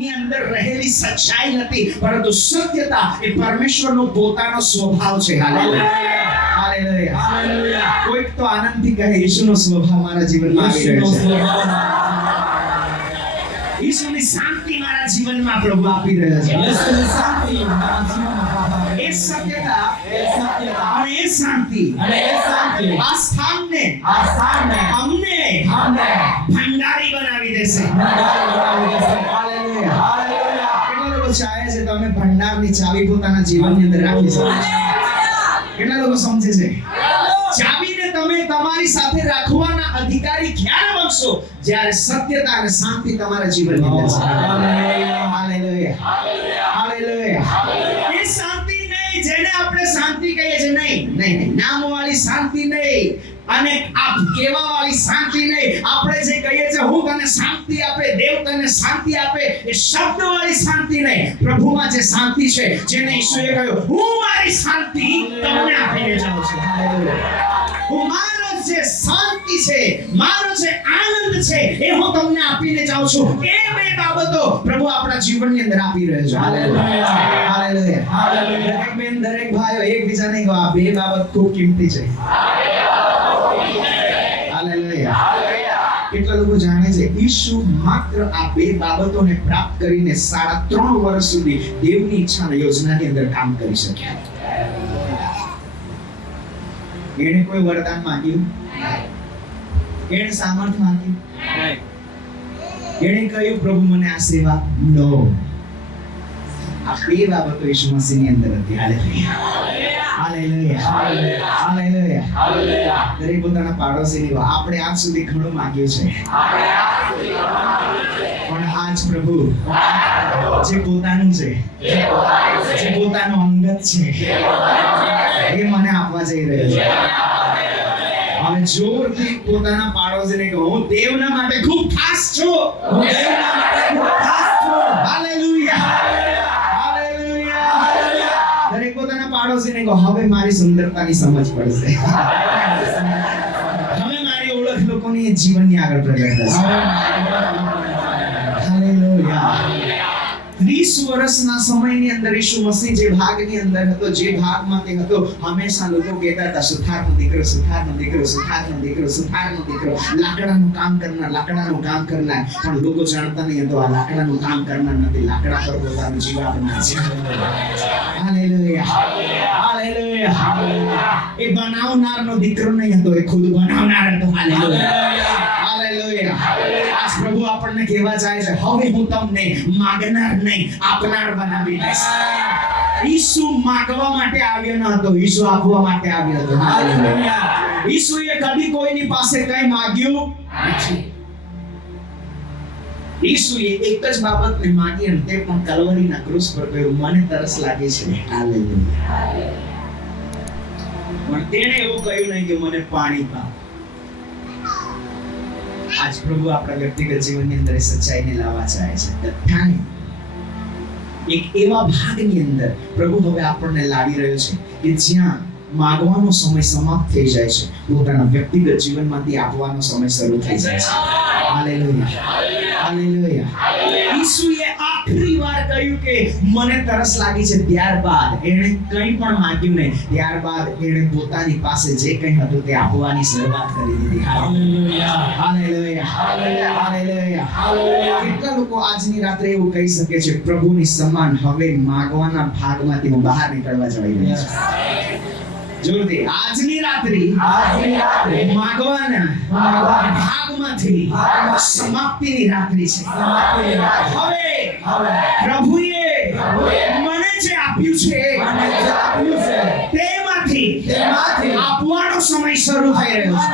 ની અંદર રહેલી સચ્ચાઈ નથી, પરંતુ સત્યતા એ પરમેશ્વરનો પોતાનો સ્વભાવ છે. Hallelujah, hallelujah, hallelujah. કોઈક તો આનંદથી કહે, ઈસુનો સ્વભાવ મારા જીવનમાં આવી રહ્યો છે. ઈસુની શાંતિ મારા જીવનમાં પ્રભુ આપી રહ્યો છે. ઈસુની શાંતિ મારા જીવનમાં એ સત્યતા અને એ શાંતિ આ સ્થાનને અમને ભંડારી બનાવી દેશે. Hallelujah, hallelujah. કેટલા લોકો ચાહે છે તમે ભંડારની ચાવી પોતાના જીવનની અંદર રાખી શકો? કેટલા લોકો સમજે છે ચાવીને તમે તમારી સાથે રાખવાના અધિકારી ક્યારે બનશો? જ્યારે સત્યતા અને શાંતિ તમારા જીવનની અંદર છે. Hallelujah, hallelujah. એ શાંતિ નહીં જેને આપણે શાંતિ કહીએ છીએ, નહીં, નામવાળી શાંતિ નહીં, અને આ કહેવાવાળી શાંતિ નહીં. આપણે જે કહીએ છીએ હું તને શાંતિ આપે, દેવ તને શાંતિ આપે, એ શબ્દવાળી શાંતિ નહીં. પ્રભુમાં જે શાંતિ છે, જેને ઈસુએ કહ્યું હું મારી શાંતિ તમને આપીને જાઉં છું. હું મારો જે શાંતિ છે, મારો જે આનંદ છે, એ હું તમને આપીને જાઉં છું. એ બે બાબતો પ્રભુ આપણા જીવનની અંદર આપી રહ્યો છે. Hallelujah, hallelujah, hallelujah. દરેક બેન, દરેક ભાઈઓ એકબીજાને કહો, આ બે બાબત ખૂબ કિંમતી છે. કેટલા લોકો જાણે છે ઈસુ માત્ર આ બે બાબતોને પ્રાપ્ત કરીને 3.5 વર્ષ સુધી દેવની ઈચ્છા અને યોજનાની અંદર કામ કરી શક્યા. એને કોઈ વરદાન માંગ્યું? એને સામર્થ્ય માંગ્યું? એને કહ્યું પ્રભુ મને આ સેવા? નો. આ બે બાબતો ઈસુ મસીહની અંદર હતી. Hallelujah, hallelujah, hallelujah, hallelujah. દરેક પોતાના પાડોશીની વાત, આપણે આજ સુધી ઘણું માંગ્યું છે, પણ આજ પ્રભુ જે પોતાનું છે, જે પોતાનું અંગત છે, એ મને આપવા જઈ રહ્યો છે. હવે જોરથી પોતાના પાડોશીને કહો, હું દેવના માટે ખૂબ ખાસ છું. હું દેવના માટે ખૂબ ખાસ છું. Hallelujah, hallelujah. દરેક પોતાના પાડોશીને કહો, હવે મારી સુંદરતાની સમજ પડશે. હવે મારી ઓળખ લોકોની જીવનની આગળ પ્રગટ થશે. હાલેલુયા. 30 વર્ષના સમયની અંદર ઈસુ મસીહ જે ભાગની અંદર હતો, જે ભાગમાં તે હતો, હંમેશા લોકો કહેતા હતા સુથારનો દીકરો, સુથારનો દીકરો, સુથારનો દીકરો, સુથારનો દીકરો, લાકડાનું કામ કરનાર, લાકડાનું કામ કરનાર. પણ લોકો જાણતા નહીં હતો આ લાકડાનું કામ કરનાર નથી, લાકડા પર પોતાનું જીવ આપનાર છે. Hallelujah, hallelujah. એ બનાવનારનો દીકરો નહીં હતો, એ ખુદ બનાવનાર હતો. Hallelujah, hallelujah. આજ પ્રભુ આપણને કહેવા જાય છે, હવે હું તમને માંગનાર નહીં, આપનાર બનાવી દઈશ. ઈસુ માંગવા માટે આવ્યો ન હતો, ઈસુ આપવા માટે આવ્યો હતો. હાલેલુયા. ઈસુએ કદી કોઈની પાસે કંઈ માંગ્યું નથી. ઈસુએ એક જ બાબતને માંગી, અને તે પણ કલ્વરીના ક્રૂસ પર કહ્યું, મને તરસ લાગે છે. હાલેલુયા. પણ તેણે એવું કહ્યું નહીં કે મને પાણી પાવ. આજ પ્રભુ આપણા વ્યક્તિગત જીવનની અંદર સચ્ચાઈને લાવવા ચાહે છે. તથાને એક એવા ભાગની અંદર પ્રભુ હવે આપણને લાવી રહ્યો છે કે જ્યાં માંગવાનો સમય સમાપ્ત થઈ જાય છે, પોતાના વ્યક્તિગત જીવનમાંથી આપવાનો સમય શરૂ થઈ જાય છે. Hallelujah, hallelujah. ઈસુએ આખરી વાર કહ્યું કે મને તરસ લાગી છે. ત્યારબાદ એણે કંઈ પણ માંગ્યું નહીં. ત્યારબાદ એણે પોતાની પાસે જે કંઈ હતું તે આપવાની શરૂઆત કરી દીધી. Hallelujah, hallelujah, hallelujah, hallelujah. કેટલા લોકો આજની રાત્રે એવું કહી શકે છે, પ્રભુની સમાન હવે માંગવાના ભાગમાંથી હું બહાર નીકળવા જઈ રહ્યો છું? જોરથી આજની રાત્રિ માંગવાના ભાગમાંથી સમાપ્તિની રાત્રિ છે. હવે પ્રભુએ મને જે આપ્યું છે તેમાંથી આપવાનો સમય શરૂ થઈ રહ્યો છે.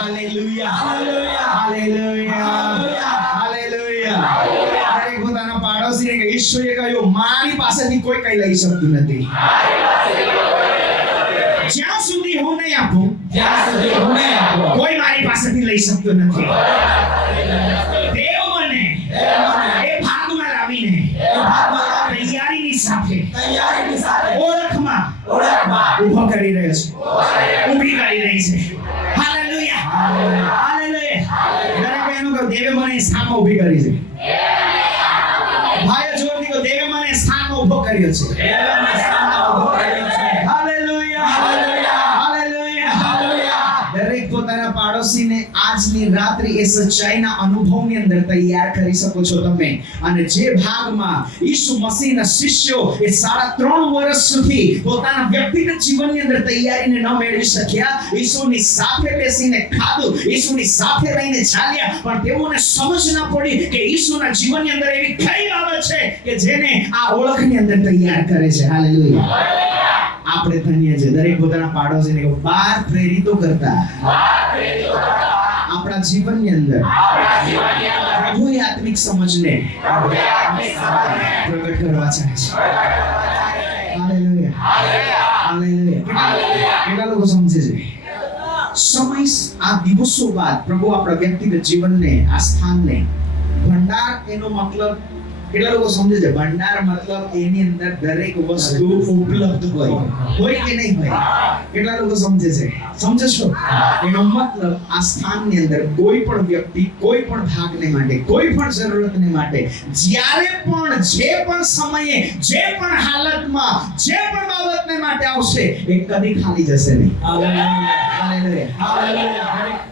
Hallelujah, hallelujah, hallelujah. દરેક પોતાના પાડોશીને કહે, ઈશ્વરે કહ્યું મારી પાસેથી કોઈ કંઈ લઈ શકતું નથી. જ્યાં સુધી હું નહીં આપું, કોઈ મારી પાસેથી લઈ શકતું નથી. દેવ મને એ ભાગમાં લાવીને તૈયારીની સાથે ઓળખમાં ઊભો કરી રહ્યો છે, ઊભી કરી રહી છે. Hallelujah, hallelujah. દરેક બહેનો કહો, દેવે મને સામે ઊભી કરી છે. કર્યો છે. દેવના સ્થાને ઊભો કર્યો છે. Hallelujah, hallelujah, hallelujah. હાલેલુયા. દરેક પોતાના પાડોશીને આજની રાત્રિ એ સચ્ચાઈના અનુભવની અંદર તૈયાર કરી શકો છો તમે. અને જે ભાગમાં ઈસુ મસીહના શિષ્યો એ 3.5 વર્ષ સુધી પોતાના વ્યક્તિગત જીવનની અંદર તૈયારીને ન મેળવી શક્યા, ઈસુની સાથે બેસીને ખાધું, ઈસુની સાથે રહીને ચાલ્યા, પણ તેઓને સમજ ન પડી કે ઈસુના જીવનની અંદર એવી કઈ બાબત છે કે જેને આ ઓળખની અંદર તૈયાર કરે છે. હાલેલુયા. આપણે ધન્ય છે દરેક પોતાના પાડોશીને 12 પ્રેરિતો કરતા આપણા જીવનની અંદર પ્રભુએ આત્મિક સમજને પ્રગટ કરવા ચાહે છે. Hallelujah, hallelujah. કેટલા લોકો સમજે છે? સમય આ દિવસો બાદ પ્રભુ આપણા વ્યક્તિગત જીવનને, આ સ્થાનને ભંડાર, એનો મતલબ કેટલા લોકો સમજે છે? ભંડાર મતલબ એની અંદર દરેક વસ્તુ ઉપલબ્ધ હોય કે નહીં હોય? કેટલા લોકો સમજે છે? સમજો છો? એનો મતલબ આ સ્થાનની અંદર કોઈ પણ વ્યક્તિ કોઈ પણ ભાગને માટે, કોઈ પણ જરૂરતને માટે, જ્યારે પણ, જે પણ સમયે, જે પણ હાલતમાં, જે પણ બાબતને માટે આવશે, એ કદી ખાલી જશે નહીં. હાલેલુયા.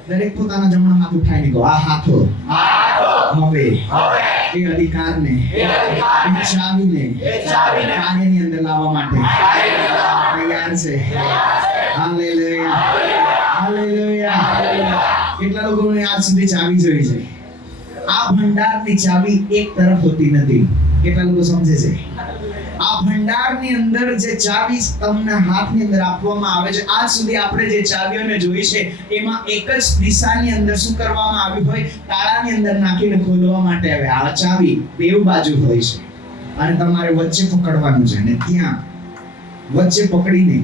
દરેક પોતાના જમણા હાથ ઉઠાઈને કહો, આ હાથો હવે એ અધિકારને, એ ચાવીને કાર્યની અંદર લાવવા માટે તૈયાર છે. Hallelujah, hallelujah. કેટલા લોકોને આજ સુધી ચાવી જોઈ છે? આ ભંડારની ચાવી એક તરફ હોતી નથી. કેટલા લોકો સમજે છે? આ ભંડારની અંદર જે ચાવી તમને હાથની અંદર આપવામાં આવે છે, આજ સુધી આપણે જે ચાવીઓને જોઈ છે એમાં એક જ દિશાની અંદર શું કરવામાં આવ્યું હોય? તાળાની અંદર નાખીને ખોલવા માટે આવે. આ ચાવી બેવ બાજુ હોય છે અને તમારે વચ્ચે પકડવાનું છે, અને ત્યાં વચ્ચે પકડીને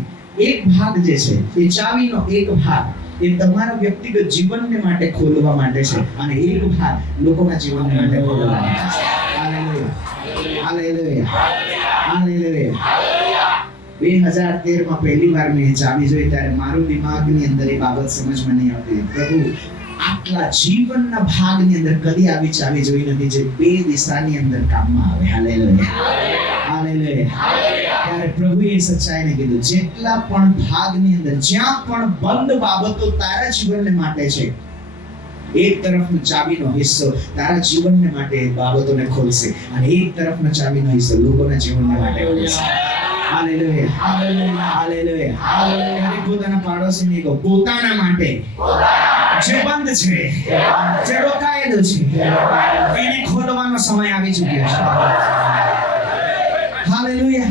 એક ભાગ જે છે એ ચાવીનો એક ભાગ એ તમારા વ્યક્તિગત જીવનને માટે ખોલવા માટે છે, અને એક ભાગ લોકોના જીવનને માટે ખોલવા માટે છે. Hallelujah, hallelujah, hallelujah. 2013 માં પહેલી વાર મેં ચાવી જોઈ ત્યારે મારું દિમાગની અંદર એ બાબત સમજમાં નહીં આવતી. પ્રભુ, આટલા જીવનના ભાગની અંદર કદી આવી ચાવી જોઈ નથી જે બે દિશાની અંદર કામમાં આવે. Hallelujah, hallelujah. ત્યારે પ્રભુએ એ સચ્ચાઈને કીધું, જેટલા પણ ભાગની અંદર, જ્યાં પણ બંધ બાબતો તારા જીવનને માટે છે, એક તરફનો ચાવીનો હિસ્સો તારા જીવનને માટે બાબતોને ખોલશે, અને એક તરફનો ચાવીનો હિસ્સો લોકોના જીવનને માટે ખોલશે. Hallelujah, hallelujah, hallelujah. પોતાના પાડોશીને કહો, પોતાના માટે જે બંધ છે, જે રોકાયેલું છે, એને ખોલવાનો સમય આવી ચૂક્યો છે. હાલેલુયા.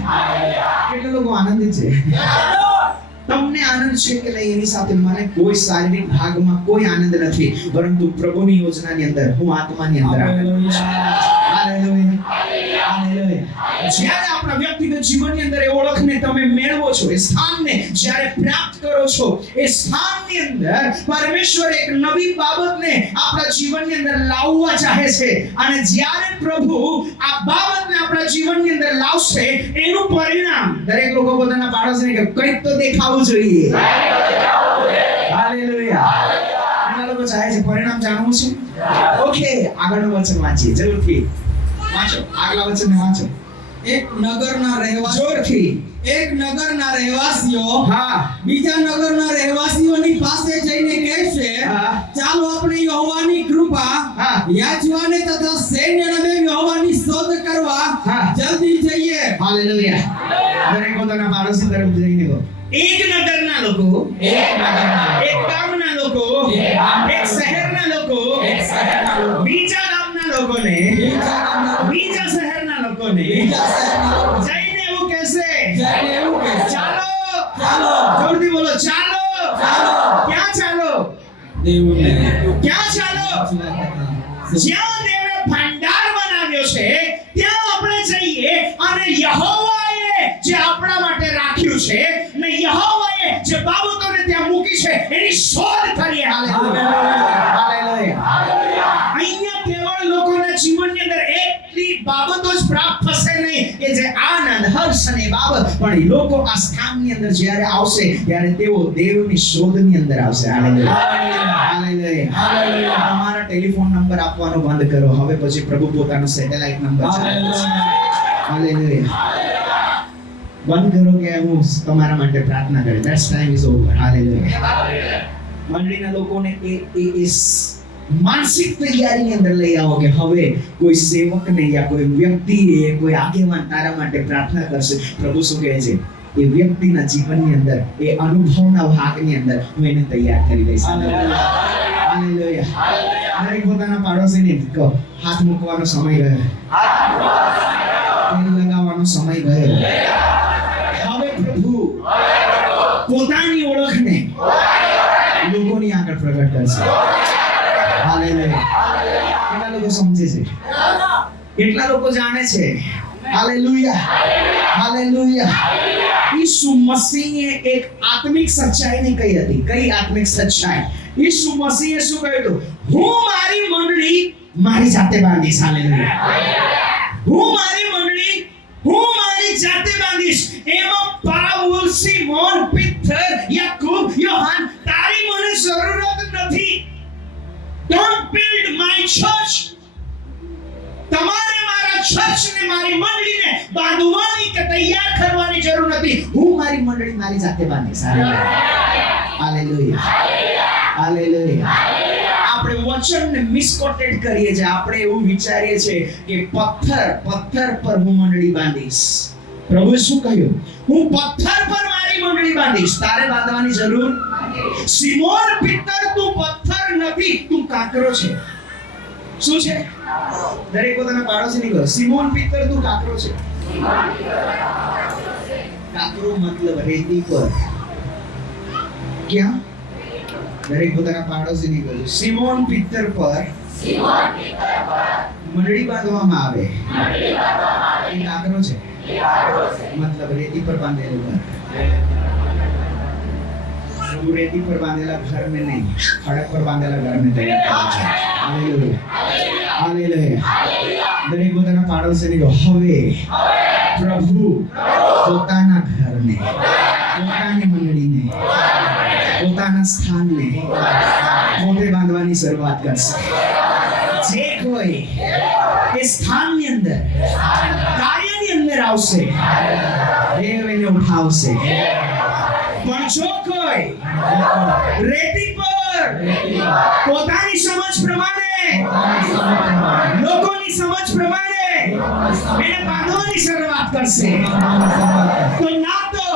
કેટલા લોકો આનંદિત છે? તમને આનંદ છે કે નહીં એની સાથે મને કોઈ શારીરિક ભાગમાં કોઈ આનંદ નથી, પરંતુ પ્રભુની યોજનાની અંદર હું આત્માની અંદર આનંદ છું. Hallelujah, hallelujah. જ્યારે આપણા વ્યક્તિગત જીવનની અંદર એ ઓળખને તમે મેળવો છો, એ સ્થાનને જ્યારે પ્રાપ્ત કરો છો, એ સ્થાનની અંદર પરમેશ્વર એક નવી બાબતને આપણા જીવનની અંદર લાવવા ચાહે છે, અને જ્યારે પ્રભુ આ બાબતને આપણા જીવનની અંદર લાવશે, એનું પરિણામ દરેક લોકો પોતાના પાડોશીને કે કંઈક તો દેખાવું જોઈએ. હાલેલુયા. ઘણા લોકો ચાહે છે પરિણામ જાણવું છે. ઓકે, આગળનું વચન વાંચીએ જરૂરથી. વાંચો, આગલા વચનને વાંચો. એક નગરના રહેવાસીઓ બીજા નગરના રહેવાસીઓની પાસે જઈને કહેશે, ચાલો આપણે યહોવાની કૃપા યાચવાને તથા સૈન્યના યહોવાની શોધ કરવા જલ્દી જઈએ. હાલેલુયા. દરેક પોતાના પાડોશી તરફ જઈને કહો, એક નગરના લોકો, એક ગામના લોકો, એક શહેરના લોકો, બીજા ગામના લોકોને, બીજા શહેરના લોકોને જઈને એવું કહેશે, ચાલો, જોરથી બોલો, ચાલો. ક્યાં ચાલો? ક્યાં ચાલો? જ્યાં દેવે ભંડાર બનાવ્યો છે ત્યાં આપણે જઈએ, અને યહોવાએ જે આપણા માટે રાખ્યું છે, ને યહોવાએ જે બાબતોને ત્યાં મૂકી છે એની શોધ કરીએ. હાલેલુયા. અહીંયા કેવળ લોકોના જીવનની અંદર એટલી બાબતો જ પ્રાપ્ત થશે નહીં કે જે આનંદ, હર્ષ અને બાબત, પણ લોકો આ સ્થાનની અંદર જ્યારે આવશે ત્યારે તેઓ દેવની શોધની અંદર આવશે. હાલેલુયા. તમારા ટેલિફોન નંબર આપવાનો બંધ કરો. હવે પછી પ્રભુ પોતાનો સેટેલાઇટ નંબર ચાલે. હાલેલુયા. બંધ કરો કે હું તમારા માટે પ્રાર્થના કરું. That's time is over. Hallelujah. મંડળીના લોકોને એ માનસિક તૈયારીની અંદર લઈ આવો કે હવે કોઈ સેવકને યા કોઈ વ્યક્તિએ કોઈ આગેવાન તારા માટે પ્રાર્થના કરશે. પ્રભુ શું કહે છે? એ વ્યક્તિના જીવનની અંદર એ અનુભવના ભાગની અંદર હું એને તૈયાર કરી દઈશ. હાલેલુયા. દરેક પોતાના પાડોશીને કહો, હાથ મૂકવાનો સમય ગયો, તેલ લગાવવાનો સમય ગયો. હવે પ્રભુ પોતાની ઓળખને લોકોની આગળ પ્રગટ કરશે. હાલેલુયા. કેટલા લોકો સમજે છે? કેટલા લોકો જાણે છે? હાલેલુયા. હાલેલુયા. ઈસુ મસીહે એક આત્મિક સચ્ચાઈને કહી હતી. કઈ આત્મિક સચ્ચાઈ? ઈસુ મસીહે શું કહ્યું હતું? હું મારી મંડળી મારી જાતે બાંધીશ. હાલેલુયા. હું મારી મંડળી હું મારી જાતે બાંધીશ. એમાં પાઉલ, સિમોન, પીટર, યાકૂબ, યોહાન, તારી મને જરૂરત નથી. Don't build my church. તમારે મારા ચર્ચને, મારી મંડળીને બાંધવાની કે તૈયાર કરવાની જરૂર નથી. હું મારી મંડળી મારી જાતે બાંધીશ. હાલેલુયા. હાલેલુયા. આપણે વચનને મિસકોટેડ કરીએ છીએ. આપણે એવું વિચારીએ છીએ કે પથ્થર પર હું મંડળી બાંધીશ. પ્રભુએ શું કહ્યું? હું પથ્થર પર મારી મંડળી બાંધીશ. તારે બાંધવાની જરૂર. સિમોન પીટર, તું પથ્થર નથી, તું કાકરો છે. શું છે? દરેક પોતાના પાડોશીને કહો, સિમોન પીટર તું કાકરો છે. કાકરો મતલબ રેતી પર. ક્યાં? દરેક પોતાના પાડોશીને કહો, સિમોન પીટર પર મંડળી બાંધવામાં આવે. એ કાકરો છે. મતલબ રેતી પર બાંધેલું ઘર. प्रभु रेती पर बांधेला घर में नहीं, खड़क पर बांधेला घर में तैयार કરે છે. હાલેલુયા. હાલેલુયા. દરેક પોતાના પાડોશીને કહો, હવે પ્રભુ પોતાના ઘરને, પોતાની મંડળીને, પોતાના સ્થાનને પોતે બાંધવાની શરૂઆત કરશે. જે કોઈ એ સ્થાનની અંદર, કાર્યની અંદર આવશે, દેવ એને ઉઠાવશે. પણ જો કોઈ રેતી પર પોતાની સમજ પ્રમાણે, લોકોની સમજ પ્રમાણે એને બાંધવાની શરૂઆત કરશે, તો ના તો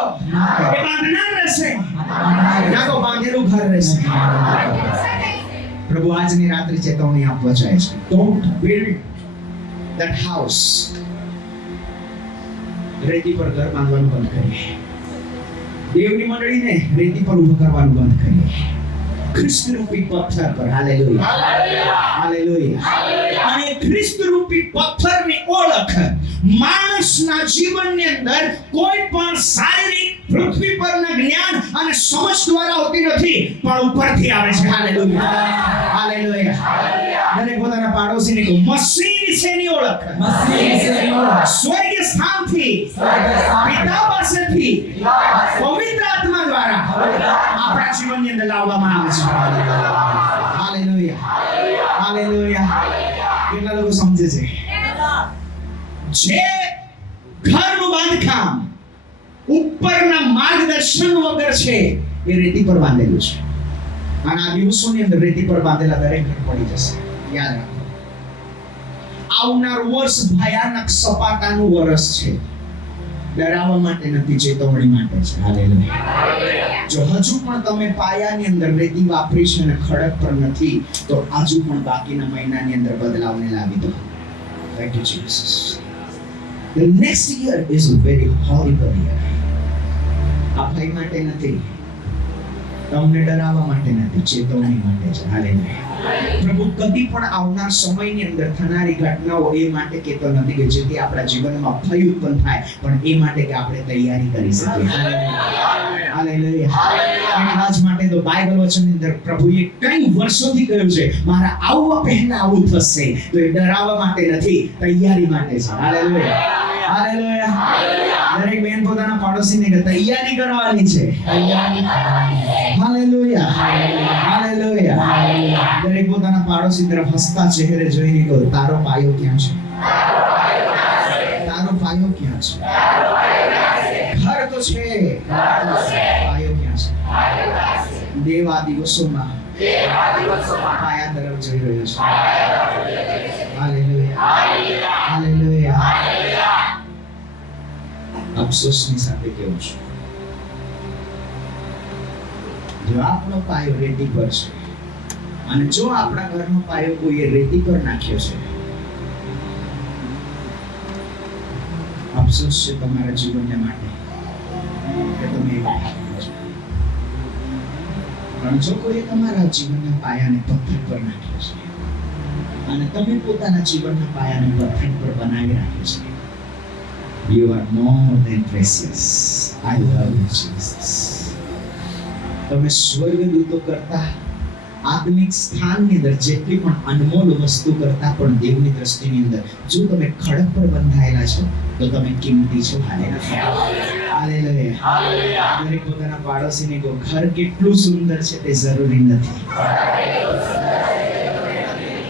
એ બાંધનાર રહેશે, ના તો બાંધેલું ઘર રહેશે. પ્રભુ આજની રાત્રે ચેતવણી આપવા ચાહે છે. Don't build that house. રેતી પર ઘર બાંધવાનું બંધ કરીએ. દેવની મંડળીને રેતી પર ઊભું કરવાનું બંધ કરીએ. ખ્રિસ્ત રૂપી પથ્થર પર. હાલેલુયા. હાલેલુયા. અને ખ્રિસ્ત રૂપી પથ્થરની ઓળખ માણસના જીવનની અંદર કોઈ પણ શારીરિક પૃથ્વી પરના જ્ઞાન અને સમજ દ્વારા હોતી નથી, પણ ઉપરથી આવે છે. હાલેલુયા. હાલેલુયા. દરેક પોતાના પાડોશીને કહો, મસીહ વિશેની ઓળખ સ્વર્ગીય સ્થાનથી, પિતા પાસેથી, પવિત્ર આત્મા દ્વારા આપણા જીવનની અંદર લાવવામાં આવે છે. હાલેલુયા. હાલેલુયા. કેટલા લોકો સમજે છે? જે ઘરનું બાંધકામ ઉપરના માર્ગદર્શન વગર છે, એ રેતી પર બાંધેલું છે. અને આ દિવસોની અંદર રેતી પર બાંધેલા દરેક ઘર પડી જશે. યાદ રાખો, આવનાર વર્ષ ભયાનક સપાટાનું વર્ષ છે. ડરાવવા માટે નથી, ચેતવણી માટે છે. હાલેલુયા. જો હજુ પણ તમે પાયાની અંદર રેતી વાપરી છે અને ખડક પર નથી, તો હજુ પણ બાકીના મહિનાની અંદર બદલાવને લાવી દો. Thank you, Jesus. The next year is a very horrible year. આ ભય માટે નથી, તમને ડરાવવા માટે નથી, ચેતવણી માટે છે. હાલેલુયા. પ્રભુ કદી પણ આવનાર સમયની અંદર થનારી ઘટનાઓ એ માટે કહેતો નથી કે જેથી આપણા જીવનમાં ભય ઉત્પન્ન થાય, પણ એ માટે કે આપણે તૈયારી કરી શકીએ. હાલેલુયા. એટલા જ માટે તો બાઇબલ વચનની અંદર પ્રભુએ કઈ વર્ષોથી કહ્યું છે, મારા આવવા પહેલા આવું થશે. તો એ ડરાવવા માટે નથી, તૈયારી માટે છે. હાલેલુયા. હાલેલુયા. દરેક બેન પોતાના પાડોશીને કે તૈયારી કરવાની છે. હાલેલુયા. હાલેલુયા. દરેક પોતાના પાડોશી તરફ હસતા ચહેરે જોઈને કહો, તારો પાયો ક્યાં છે? તારો પાયો ક્યાં છે? છે. પાયો ક્યાં છે? દેવ આ દિવસોમાં પાયા તરફ જઈ રહ્યો છે. Hallelujah, hallelujah. અફસોસની સાથે કહું છું, જો આપણો પાયો રેતી પર છે અને જો આપણા ઘરનો પાયો કોઈએ રેતી પર નાખ્યો છે, અફસોસ છે તમારા જીવનને માટે કે તમે એ પાયા છો. પણ જો કોઈ તમારા જીવનના પાયાને પથ્થર પર નાખ્યો છે અને તમે પોતાના જીવનના પાયાને પથ્થર પર બનાવી રાખ્યો છે, you are more than precious. I love you, Jesus. તમે સ્વર્ગદૂતો કરતા આત્મિક સ્થાનની અંદર જેટલી પણ અનમોલ વસ્તુ કરતા પણ દેવની દ્રષ્ટિની અંદર જો તમે ખડક પર બંધાયેલા છો તો તમે કિંમતી છો. હાલેલુયા. દરેક પોતાના પાડોશીને કહો, ઘર કેટલું સુંદર છે તે જરૂરી નથી,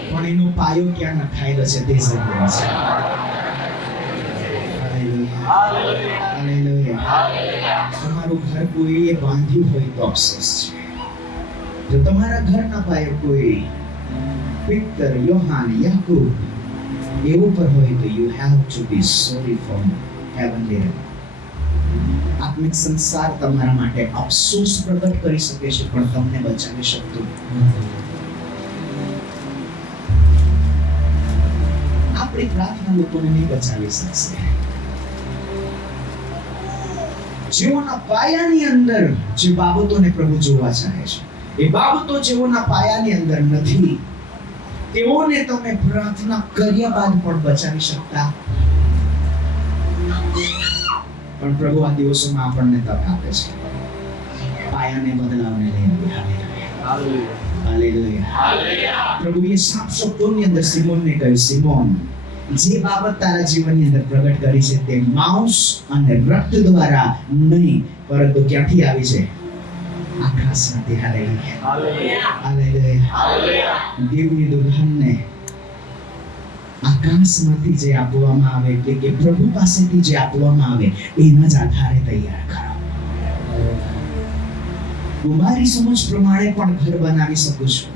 પણ એનો પાયો ક્યાં નખાયેલો છે તે જરૂરી છે. હાલેલુયા. તમારું ઘર કોઈએ બાંધ્યું હોય તો અફસોસ છે. જો તમારા ઘરના પાયો કોઈ પિત્તર, યોહાન, યાકૂબ એવું પર હોય તો you have to be sorry for heavenly realm. આત્મિક સંસાર તમારા માટે અફસોસ પ્રગટ કરી શકે છે પણ તમને બચાવી શકતું નથી. આપણી પ્રાર્થના લોકોને નહીં બચાવી શકશે. જેઓના પાયાની અંદર જે બાબતોને પ્રભુ જોવા ચાહે છે, એ બાબતો જેઓના પાયાની અંદર નથી, તેઓને તમે પ્રાર્થના કર્યા બાદ પણ બચાવી શકતા. પણ પ્રભુ આ દિવસોમાં આપણને તક આપે છે પાયાને બદલાવને લઈને. હાલેલુયા. પ્રભુએ સાફ શબ્દોની અંદર સિમોનને કહ્યું, સિમોન, જે બાબત તારા જીવનની અંદર પ્રગટ કરી છે તે માંસ અને રક્ત દ્વારા નહીં, પરંતુ ક્યાંથી આવી છે? આકાશમાંથી. હાલેલુયા. દેવની દુલ્હનને આકાશમાંથી જે આપવામાં આવે, એટલે કે પ્રભુ પાસેથી જે આપવામાં આવે એના જ આધારે તૈયાર કરો. હું મારી સમજ પ્રમાણે પણ ઘર બનાવી શકું છું,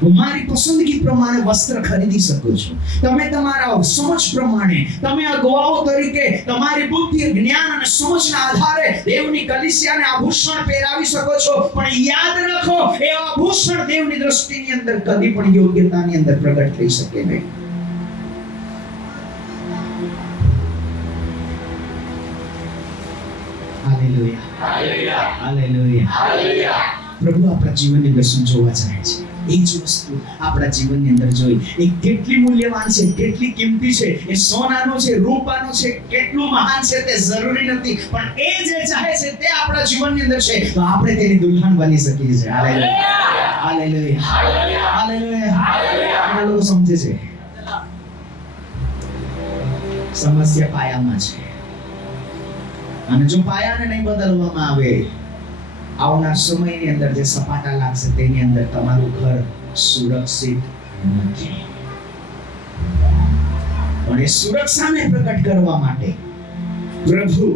હું મારી પસંદગી પ્રમાણે વસ્ત્ર ખરીદી શકું છું. તમે તમારા સમજ પ્રમાણે, તમે અગવાઓ તરીકે તમારી બુદ્ધિ, જ્ઞાન અને સમજના આધારે દેવની કલીસિયાને આભૂષણ પહેરાવી શકો છો. પણ યાદ રાખો, એ આભૂષણ દેવની દ્રષ્ટિની અંદર કદી પણ યોગ્યતાની અંદર પ્રગટ થઈ શકે નહીં. હાલેલુયા. પ્રભુ આપણા જીવનની અંદર શું જોવા ચાહે છે એ જ વસ્તુ આપણા જીવનની અંદર જોઈ. એ કેટલી મૂલ્યવાન છે, કેટલી કિંમતી છે, એ સોનાનો છે, રૂપાનો છે, કેટલું મહાન છે તે જરૂરી નથી, પણ એ જે ચાહે છે તે આપણા જીવનની અંદર છે તો આપણે તેની દુલ્હન બની શકીએ છીએ. હાલેલુયા. લોકો સમજે છે સમસ્યા પાયામાં છે, અને જો પાયાને નહીં બદલવામાં આવે, આવનાર સમયની અંદર જે સપાટા લાગશે તેની અંદર તમારું ઘર સુરક્ષિત નથી. પણ એ સુરક્ષાને પ્રગટ કરવા માટે પ્રભુ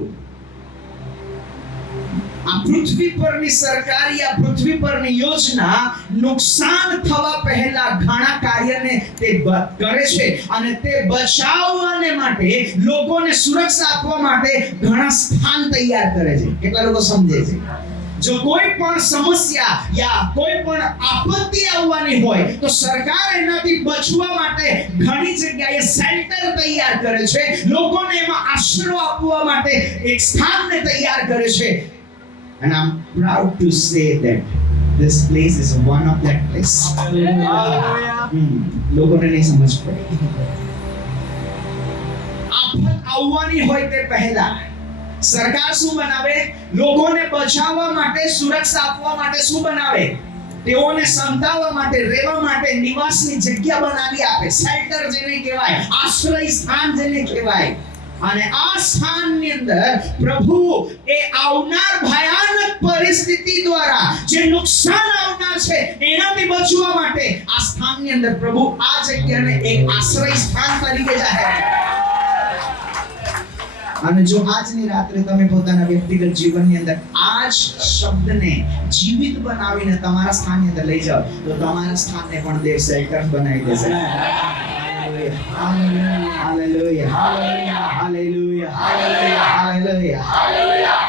આ પૃથ્વી પરની સરકારી, આ પૃથ્વી પરની યોજના નુકસાન થવા પહેલા ઘણા કાર્યને તે કરે છે અને તે બચાવવાને માટે, લોકોને સુરક્ષા આપવા માટે ઘણા સ્થાન તૈયાર કરે છે. કેટલા લોકો સમજે છે? જો કોઈ પણ સમસ્યા યા કોઈ પણ આપત્તિ આવવાની હોય તો સરકાર એનાથી બચવા માટે ઘણી જગ્યાએ શેલ્ટર તૈયાર કરે છે, લોકોને એમાં આશરો આપવા માટે એક સ્થાનને તૈયાર કરે છે. And I'm proud to say that this place is one of that place. લોકોને નહીં સમજ પડે. આફત આવવાની હોય તે પહેલા સરકાર શું બનાવે? લોકોને બચાવવા માટે, સુરક્ષા આપવા માટે શું બનાવે? તેઓને સંતાવવા માટે, રહેવા માટે નિવાસની જગ્યા બનાવી આપે. શેલ્ટર જેને કહેવાય, આશ્રય સ્થાન જેને કહેવાય. અને આ સ્થાનની અંદર પ્રભુ એ આવનાર ભયાનક પરિસ્થિતિ દ્વારા જે નુકસાન આવનાર છે એનાથી બચવા માટે આ સ્થાનની અંદર પ્રભુ આ જગ્યાને એક આશ્રય સ્થાન તરીકે જાહેર કરે. અને જો આજની રાત્રે તમે પોતાના વ્યક્તિગત જીવનની અંદર આ જ શબ્દને જીવિત બનાવીને તમારા સ્થાનની અંદર લઈ જાઓ તો તમારા સ્થાનને પણ દેવ શેલ્ટર બનાવી દેશે. Hallelujah, hallelujah, hallelujah.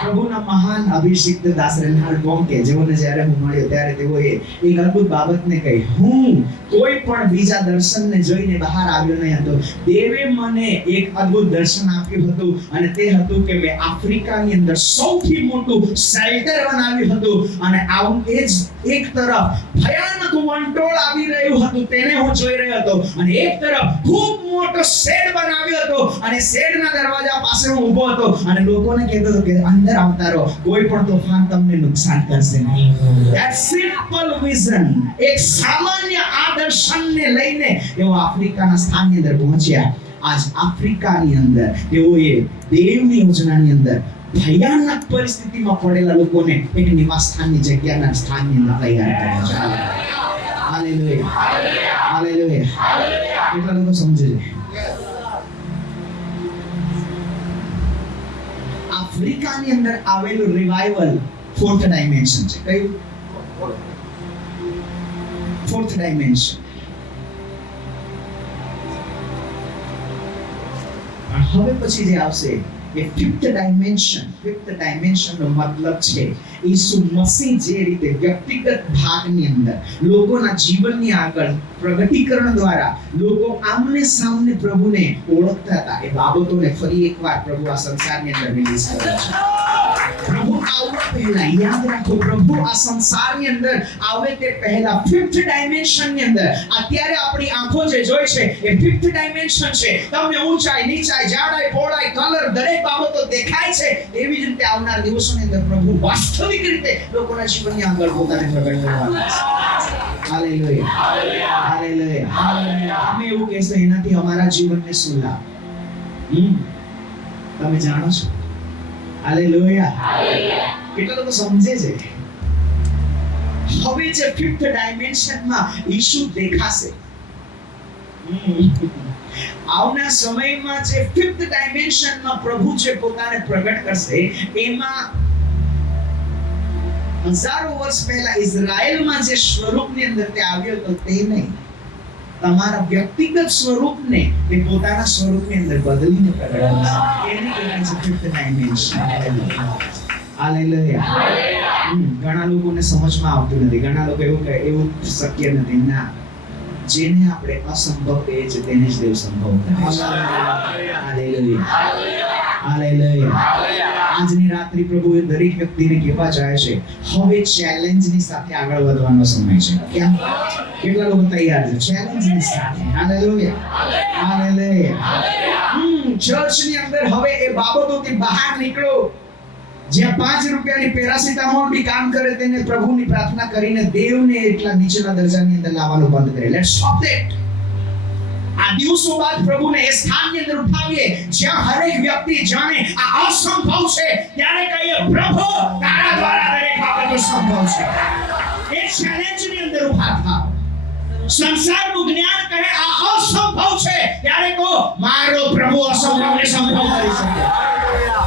પ્રભુના મહાન અભિષિક્ત દાસ રેનહાર્ડ બોન્કે જેઓને જ્યારે હું મળ્યો ત્યારે તેઓએ એક અદ્ભુત બાબતને કહી, હું કોઈ પણ બીજા દર્શનને જોઈને બહાર આવ્યો નહીં હતો. દેવે મને એક અદ્ભુત દર્શન આપ્યું હતું અને તે હતું કે મેં આફ્રિકાની અંદર સૌથી મોટું શેલ્ટર બનાવ્યું હતું અને આવું એ જ એક તરફ ભયાનક વંટોળ આવી રહ્યું હતું તેને હું જોઈ રહ્યો હતો અને એક તરફ ખૂબ મોટો શેડ બનાવ્યો હતો અને શેડના દરવાજા પાસે હું ઊભો હતો અને લોકોને કહેતો હતો કે અંદર આવતા રહો, કોઈ પણ તોફાન તમને નુકસાન કરશે નહીં. That simple vision, એક સામાન્ય આદર્શને લઈને તેઓ આફ્રિકાના સ્થાનની અંદર પહોંચ્યા. આજ આફ્રિકાની અંદર તેઓએ દેવની યોજનાની અંદર ભયાનક પરિસ્થિતિમાં પડેલા લોકોને એક નિવાસ સ્થાનની જગ્યાના સ્થાનની અંદર તૈયાર કર્યા છે. Hallelujah, hallelujah. કેટલા લોકો સમજે છે? આફ્રિકાની અંદર આવેલું રિવાઇવલ ફોર્થ ડાયમેન્શન છે. કયું? Fourth dimension. હવે પછી જે આવશે એ ફિફ્થ ડાયમેન્શન નો મતલબ છે ઈસુ મસીહ જે રીતે વ્યક્તિગત ભાગની અંદર લોકોના જીવનની આગળ પ્રગટીકરણ દ્વારા લોકો આમને સામને પ્રભુને ઓળખતા હતા એ બાબતોને ફરી એકવાર પ્રભુ આ સંસારની અંદર રિલીઝ કરે છે. પ્રભુ આવવા પહેલા યાદ રાખો, પ્રભુ આ સંસારની અંદર આવે તે પહેલા ફિફ્થ ડાયમેન્શનની અંદર અત્યારે આપણી આંખો જે જોઈ છે એ ફિફ્થ ડાયમેન્શન છે. તમને ઊંચાઈ, નીચાઈ, જાડાઈ, પહોળાઈ, કલર દરેક બાબતો દેખાય છે. એવી જ રીતે આવનાર દિવસોની અંદર પ્રભુ વાસ્તવિક રીતે લોકોના જીવનની આગળ પોતાને પ્રગટ કરવાના છે. Hallelujah, hallelujah. તમે એવું કહેશો એનાથી અમારા જીવનને શું લાભ? તમે જાણો છો? હાલેલુયા. કેટલા લોકો સમજે છે? હવે જે ફિફ્થ ડાયમેન્શનમાં ઈસુ દેખાશે. આવના સમયમાં જે ફિફ્થ ડાયમેન્શનમાં પ્રભુ જે પોતાને પ્રગટ કરશે એમાં હજારો વર્ષ પહેલા ઇઝરાયલમાં જે સ્વરૂપની અંદર તે આવ્યો હતો તે નહીં, તમારા વ્યક્તિગત સ્વરૂપને તે પોતાના સ્વરૂપની અંદર બદલીને પ્રગટ કરશે. એની કહેવાય છે ફિફ્થ ડાયમેન્શન. હાલેલુયા. ઘણા લોકોને સમજમાં આવતું નથી. ઘણા લોકો એવું કહે એવું શક્ય નથી. ના, જેને આપણે અસંભવ કહે છે તેને જ દેવ સંભવ કરે છે. Hallelujah, hallelujah. આજની રાત્રિ પ્રભુએ દરેક વ્યક્તિને કહેવા ચાહે છે હવે ચેલેન્જની સાથે આગળ વધવાનો સમય છે. કેમ? કેટલા લોકો તૈયાર છે ચેલેન્જની સાથે? Hallelujah, hallelujah. ચર્ચની અંદર હવે એ બાબતોથી બહાર નીકળો. જ્યાં 5 રૂપિયાની પેરાસિટામોલ બી કામ કરે તેને પ્રભુની પ્રાર્થના કરીને દેવને એટલા નીચેના દરજાની અંદર લાવવાનું બંધ કરે. Let's stop that. આ દિવસો બાદ પ્રભુને એ સ્થાનની અંદર ઉઠાવીએ જ્યાં હરેક વ્યક્તિ જાણે આ અસંભવ છે ત્યારે કહીએ પ્રભુ તારા દ્વારા દરેક બાબતો સંભવ છે. એ ચેલેન્જની અંદર ઉભા થાઓ. સંસારનું જ્ઞાન કહે આ અસંભવ છે ત્યારે કહો મારો પ્રભુ અસંભવને સંભવ કરી શકે.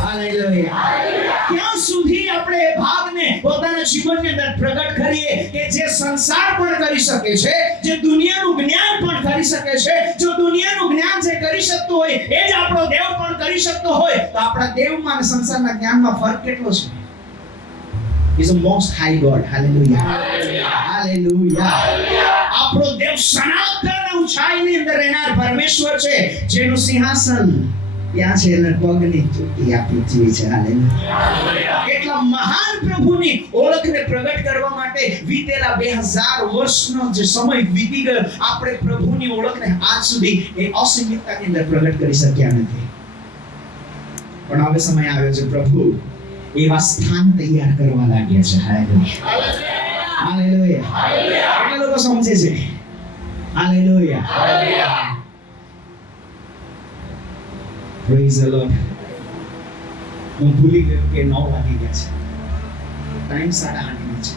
હાલેલુયા. ત્યાં સુધી આપણે એ ભાગને પોતાના જીવનની અંદર પ્રગટ કરીએ કે જે સંસાર પણ કરી શકે છે, જે દુનિયાનું જ્ઞાન પણ કરી શકે છે. જો દુનિયાનું જ્ઞાન જે કરી શકતો હોય એ જ આપણો દેવ પણ કરી શકતો હોય તો આપણા દેવમાં અને સંસારના જ્ઞાનમાં ફરક કેટલો છે? He's a most high God. Hallelujah. Hallelujah. આપણો દેવ સનાતન ઊંચાઈની અંદર રહેનાર પરમેશ્વર છે જેનું સિંહાસન ત્યાં છે અને પગની ચૂંટી આ પૃથ્વી છે. હાલેલુયા. એટલા મહાન પ્રભુની ઓળખને પ્રગટ કરવા માટે વીતેલા 2000 વર્ષનો જે સમય વીતી ગયો આપણે પ્રભુની ઓળખને આજ સુધી એ અસીમિતતાની અંદર પ્રગટ કરી શક્યા નથી. પણ હવે સમય આવ્યો છે પ્રભુ એવા સ્થાન તૈયાર કરવા લાગ્યા છે. Hallelujah, hallelujah. કેટલા લોકો સમજે છે? હાલેલુયા. Praise the Lord. હું ભૂલી ગયો કે 9 વાગી ગયા છે. ટાઈમ 8:30 છે.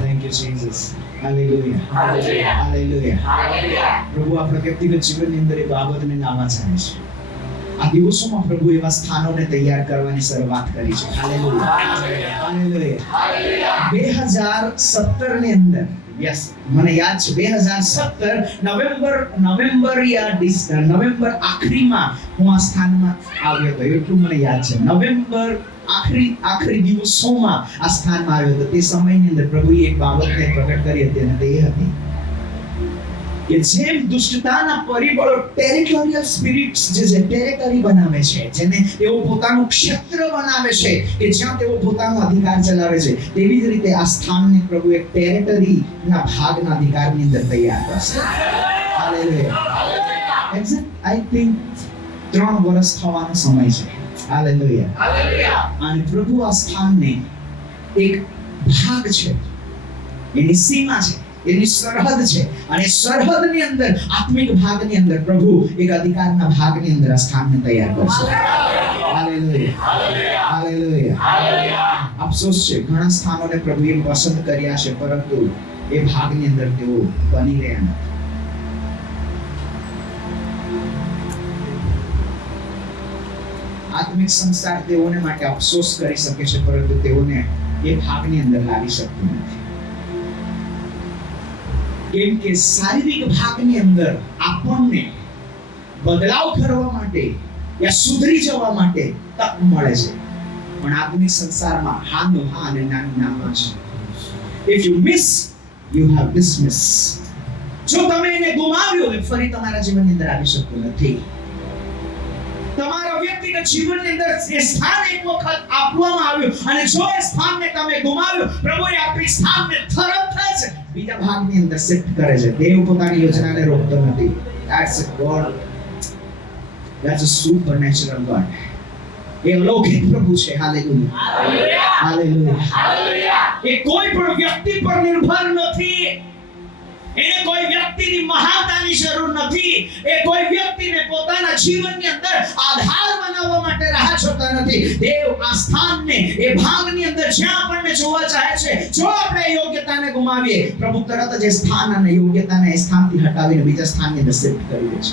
Thank you Jesus. Hallelujah. Hallelujah. Hallelujah. પ્રભુ આપણા વ્યક્તિગત જીવનની અંદર એ બાબતને લાવવા ચાહે છે. આ દિવસોમાં પ્રભુ એવા સ્થાનોને તૈયાર કરવાની શરૂઆત કરી છે. Hallelujah, hallelujah. 2017 ની અંદર, યસ, મને યાદ છે 2017 નવેમ્બર આખરીમાં હું આ સ્થાનમાં આવ્યો હતો. એટલું મને યાદ છે. નવેમ્બર આખરી દિવસોમાં આ સ્થાનમાં આવ્યો હતો. તે સમયની અંદર પ્રભુએ એક બાબતને પ્રગટ કરી હતી, અને તે હતી કે જેમ દુષ્ટતાના પરિબળો ટેરિટોરિયલ સ્પિરિટ્સ જે છે ટેરિટરી બનાવે છે, જેને તેઓ પોતાનું ક્ષેત્ર બનાવે છે કે જ્યાં તેઓ પોતાનો અધિકાર ચલાવે છે, તેવી જ રીતે આ સ્થાનને પ્રભુ એક ટેરિટરીના ભાગના અધિકારની અંદર તૈયાર કરશે. હાલેલુયા. એક્ઝેક્ટ આઈ થિંક 3 વર્ષ થવાનો સમય છે. હાલેલુયા. અને પ્રભુ આ સ્થાનને એક ભાગ છે, એની સીમા છે, એની સરહદ છે, અને સરહદની અંદર આત્મિક ભાગની અંદર પ્રભુ એક અધિકારના ભાગની અંદર આ સ્થાનને તૈયાર કરશે. Hallelujah, hallelujah. અફસોસ છે, ઘણા સ્થાનોને પ્રભુએ પસંદ કર્યા છે, પરંતુ એ ભાગની અંદર તેઓ બની રહ્યા નથી. આત્મિક સંસાર તેઓને માટે અફસોસ કરી શકે છે, પરંતુ તેઓને એ ભાગની અંદર લાવી શકતું નથી. કેમ કે શારીરિક ભાગની અંદર આપણને બદલાવ કરવા માટે યા સુધરી જવા માટે તક મળે છે, પણ આત્મિક સંસારમાં હાનો હા અને નાનું નામ છે. If you miss you have dismiss. જો તમે એને ગુમાવ્યો હોય, ફરી તમારા જીવનની અંદર આવી શકતું નથી. તમારા વ્યક્તિગત જીવનની અંદર એ સ્થાન એક વખત આપવામાં આવ્યું, અને જો એ સ્થાનને તમે ગુમાવ્યો, પ્રભુએ આપણી સ્થાનને તરત જ બીજા ભાગની અંદર શિફ્ટ કરે છે. દેવ પોતાની યોજનાને રોકતો નથી. That's a God. That's a supernatural God. એ અલૌકિક પ્રભુ છે. Hallelujah, hallelujah. એ કોઈ પણ વ્યક્તિ પર નિર્ભર નથી. એને કોઈ વ્યક્તિની મહાનતાની જરૂર નથી. એ કોઈ વ્યક્તિને પોતાના જીવનની અંદર આધાર બનાવવા માટે રાહ જોતા નથી. દેવ આ સ્થાનને એ ભાગની અંદર જ્યાં આપણને જોવા ચાહે છે, જો આપણે યોગ્યતાને ગુમાવીએ, પ્રભુ તરત જ એ સ્થાન અને યોગ્યતાને એ સ્થાનથી હટાવીને બીજા સ્થાનની અંદર શિફ્ટ કરી દે છે.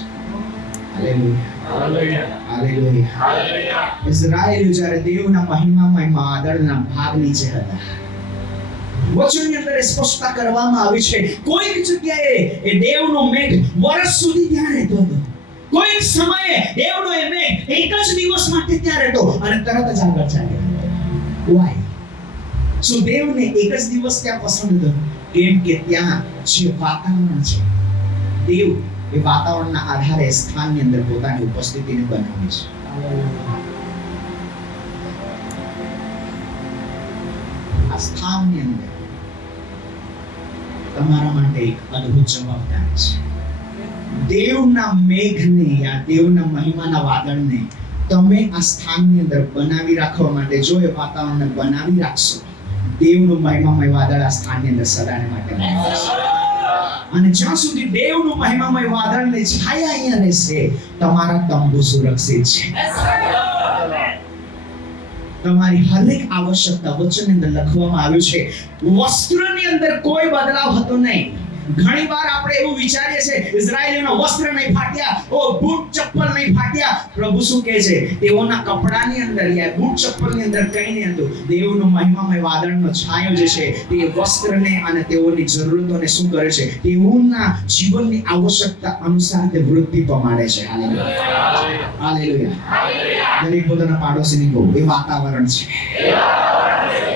Hallelujah, hallelujah, hallelujah. ઇઝરાયેલ જ્યારે દેવના મહિમામય વાદળના ભાગ નીચે હતા, વચનની અંદર સ્પષ્ટતા કરવામાં આવી છે, કોઈક જગ્યાએ એ દેવનો મેઘ વર્ષ સુધી ત્યાં રહેતો હતો, કોઈક સમયે દેવનો એ મેઘ એક જ દિવસ માટે ત્યાં રહેતો અને તરત જ આગળ ચાલ્યો. વાય? શું દેવને એક જ દિવસ ત્યાં પસંદ હતો? કેમ કે ત્યાં જે વાતાવરણ છે, દેવ એ વાતાવરણના આધારે સ્થાનની અંદર પોતાની ઉપસ્થિતિને બનાવે છે. આ સ્થાનની અંદર તમારા માટે એક અદ્ભુત જવાબદારી છે. દેવના મેઘને યા દેવના મહિમાના વાદળને તમે આ સ્થાનની અંદર બનાવી રાખવા માટે જો એ વાતાવરણને બનાવી રાખશો, દેવનું મહિમામય વાદળ આ સ્થાનની અંદર સદાને માટે રહેશે. અને જ્યાં સુધી દેવનું મહિમામય વાદળની છાયા અહીંયા રહેશે, તમારા તંબુ સુરક્ષિત છે. તમારી હરેક આવશ્યકતા વચનની અંદર લખવામાં આવ્યું છે. વસ્ત્રની અંદર કોઈ બદલાવ હતો નહીં. ઘણીવાર આપણે એવું વિચારીએ છીએ, ઇઝરાયેલીના વસ્ત્ર નહીં ફાટ્યા, ઓ બૂટ ચપ્પલ નહીં ફાટ્યા. પ્રભુ શું કહે છે? તેઓના કપડાની અંદર યા બૂટ ચપ્પલની અંદર કંઈ નહીં હતું. દેવનો મહિમામય વાદળનો છાયો જે છે તે વસ્ત્રને અને તેઓની જરૂરતોને શું કરે છે? તેઓના જીવનની આવશ્યકતા અનુસાર તે વૃદ્ધિ પમાડે છે. Hallelujah, hallelujah. દરેક પોતાના પાડોશીની કહો, એ વાતાવરણ છે.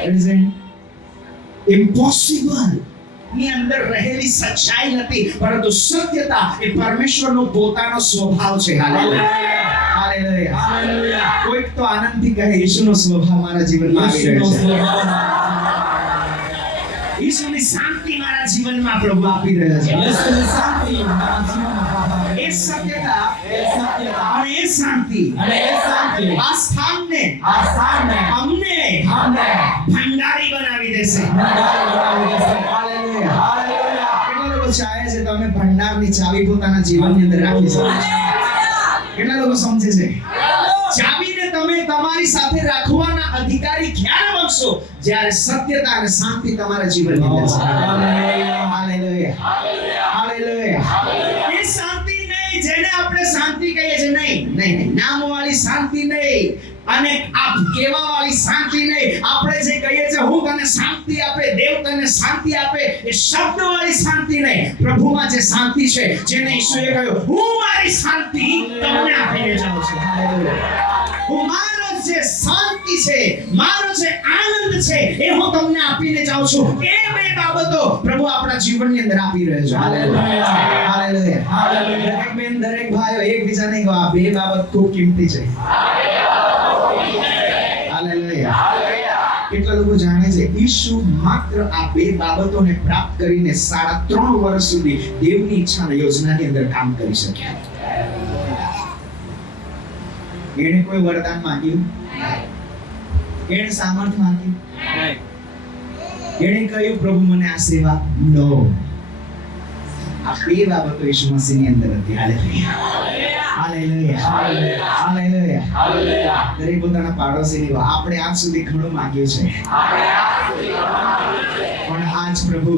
It is impossible ની અંદર રહેલી સચ્ચાઈ નથી, પરંતુ સત્યતા એ પરમેશ્વરનો પોતાનો સ્વભાવ છે. Hallelujah, hallelujah. કોઈક તો આનંદથી કહે, ઈશુનો સ્વભાવ મારા જીવનમાં આવી રહ્યો છે. ઈશુની શાંતિ મારા જીવનમાં પ્રભુ આપી રહ્યો છે. ઈશુની શાંતિ મારા જીવનમાં, એ સત્યતા અને એ શાંતિ આ સ્થાનને અમને ભંડારી બનાવી દેશે. ચાહે છે તમે ભંડારની ચાવી પોતાના જીવનની અંદર રાખી શકો છો. કેટલા લોકો સમજે છે? ચાવીને તમે તમારી સાથે રાખવાના અધિકારી ક્યારે બનશો? જ્યારે સત્યતા અને શાંતિ તમારા જીવનની અંદર છે. Hallelujah, hallelujah. એ શાંતિ નહીં જેને આપણે શાંતિ કહીએ છીએ, નહીં, નામ હોવા અને આ કેવાવાળી શાંતિ નહીં, આપણે જે કહીએ છીએ હું તને શાંતિ આપે, દેવ તને શાંતિ આપે, એ શબ્દવાળી શાંતિ નહીં. પ્રભુમાં જે શાંતિ છે, જેને ઈસુએ કહ્યું હું મારી શાંતિ તમને આપીને જાઉં છું. હું મારો જે શાંતિ છે, મારો જે આનંદ છે, એ હું તમને આપીને જાઉં છું. એ બે બાબતો પ્રભુ આપણા જીવનની અંદર આપી રહ્યો છે. Hallelujah, hallelujah, hallelujah. દરેક બેન, દરેક ભાઈઓ એકબીજાને કહો આ બે બાબત ખૂબ કિંમતી છે. Hallelujah, hallelujah. કેટલા લોકો જાણે છે ઈસુ માત્ર આ બે બાબતોને પ્રાપ્ત કરીને 3.5 વર્ષ સુધી દેવની ઈચ્છા અને યોજનાની અંદર કામ કરી શક્યા. એને કોઈ વરદાન માંગ્યું? એને સામર્થ્ય માંગ્યું? એને કહ્યું પ્રભુ મને આ સેવા? નો. આ બે બાબતો ઈસુ મસીહની અંદર હતી. Hallelujah, hallelujah, hallelujah, hallelujah. દરેક પોતાના પાડોશીની વાત, આપણે આજ સુધી ઘણું માંગ્યું છે, પણ આજ પ્રભુ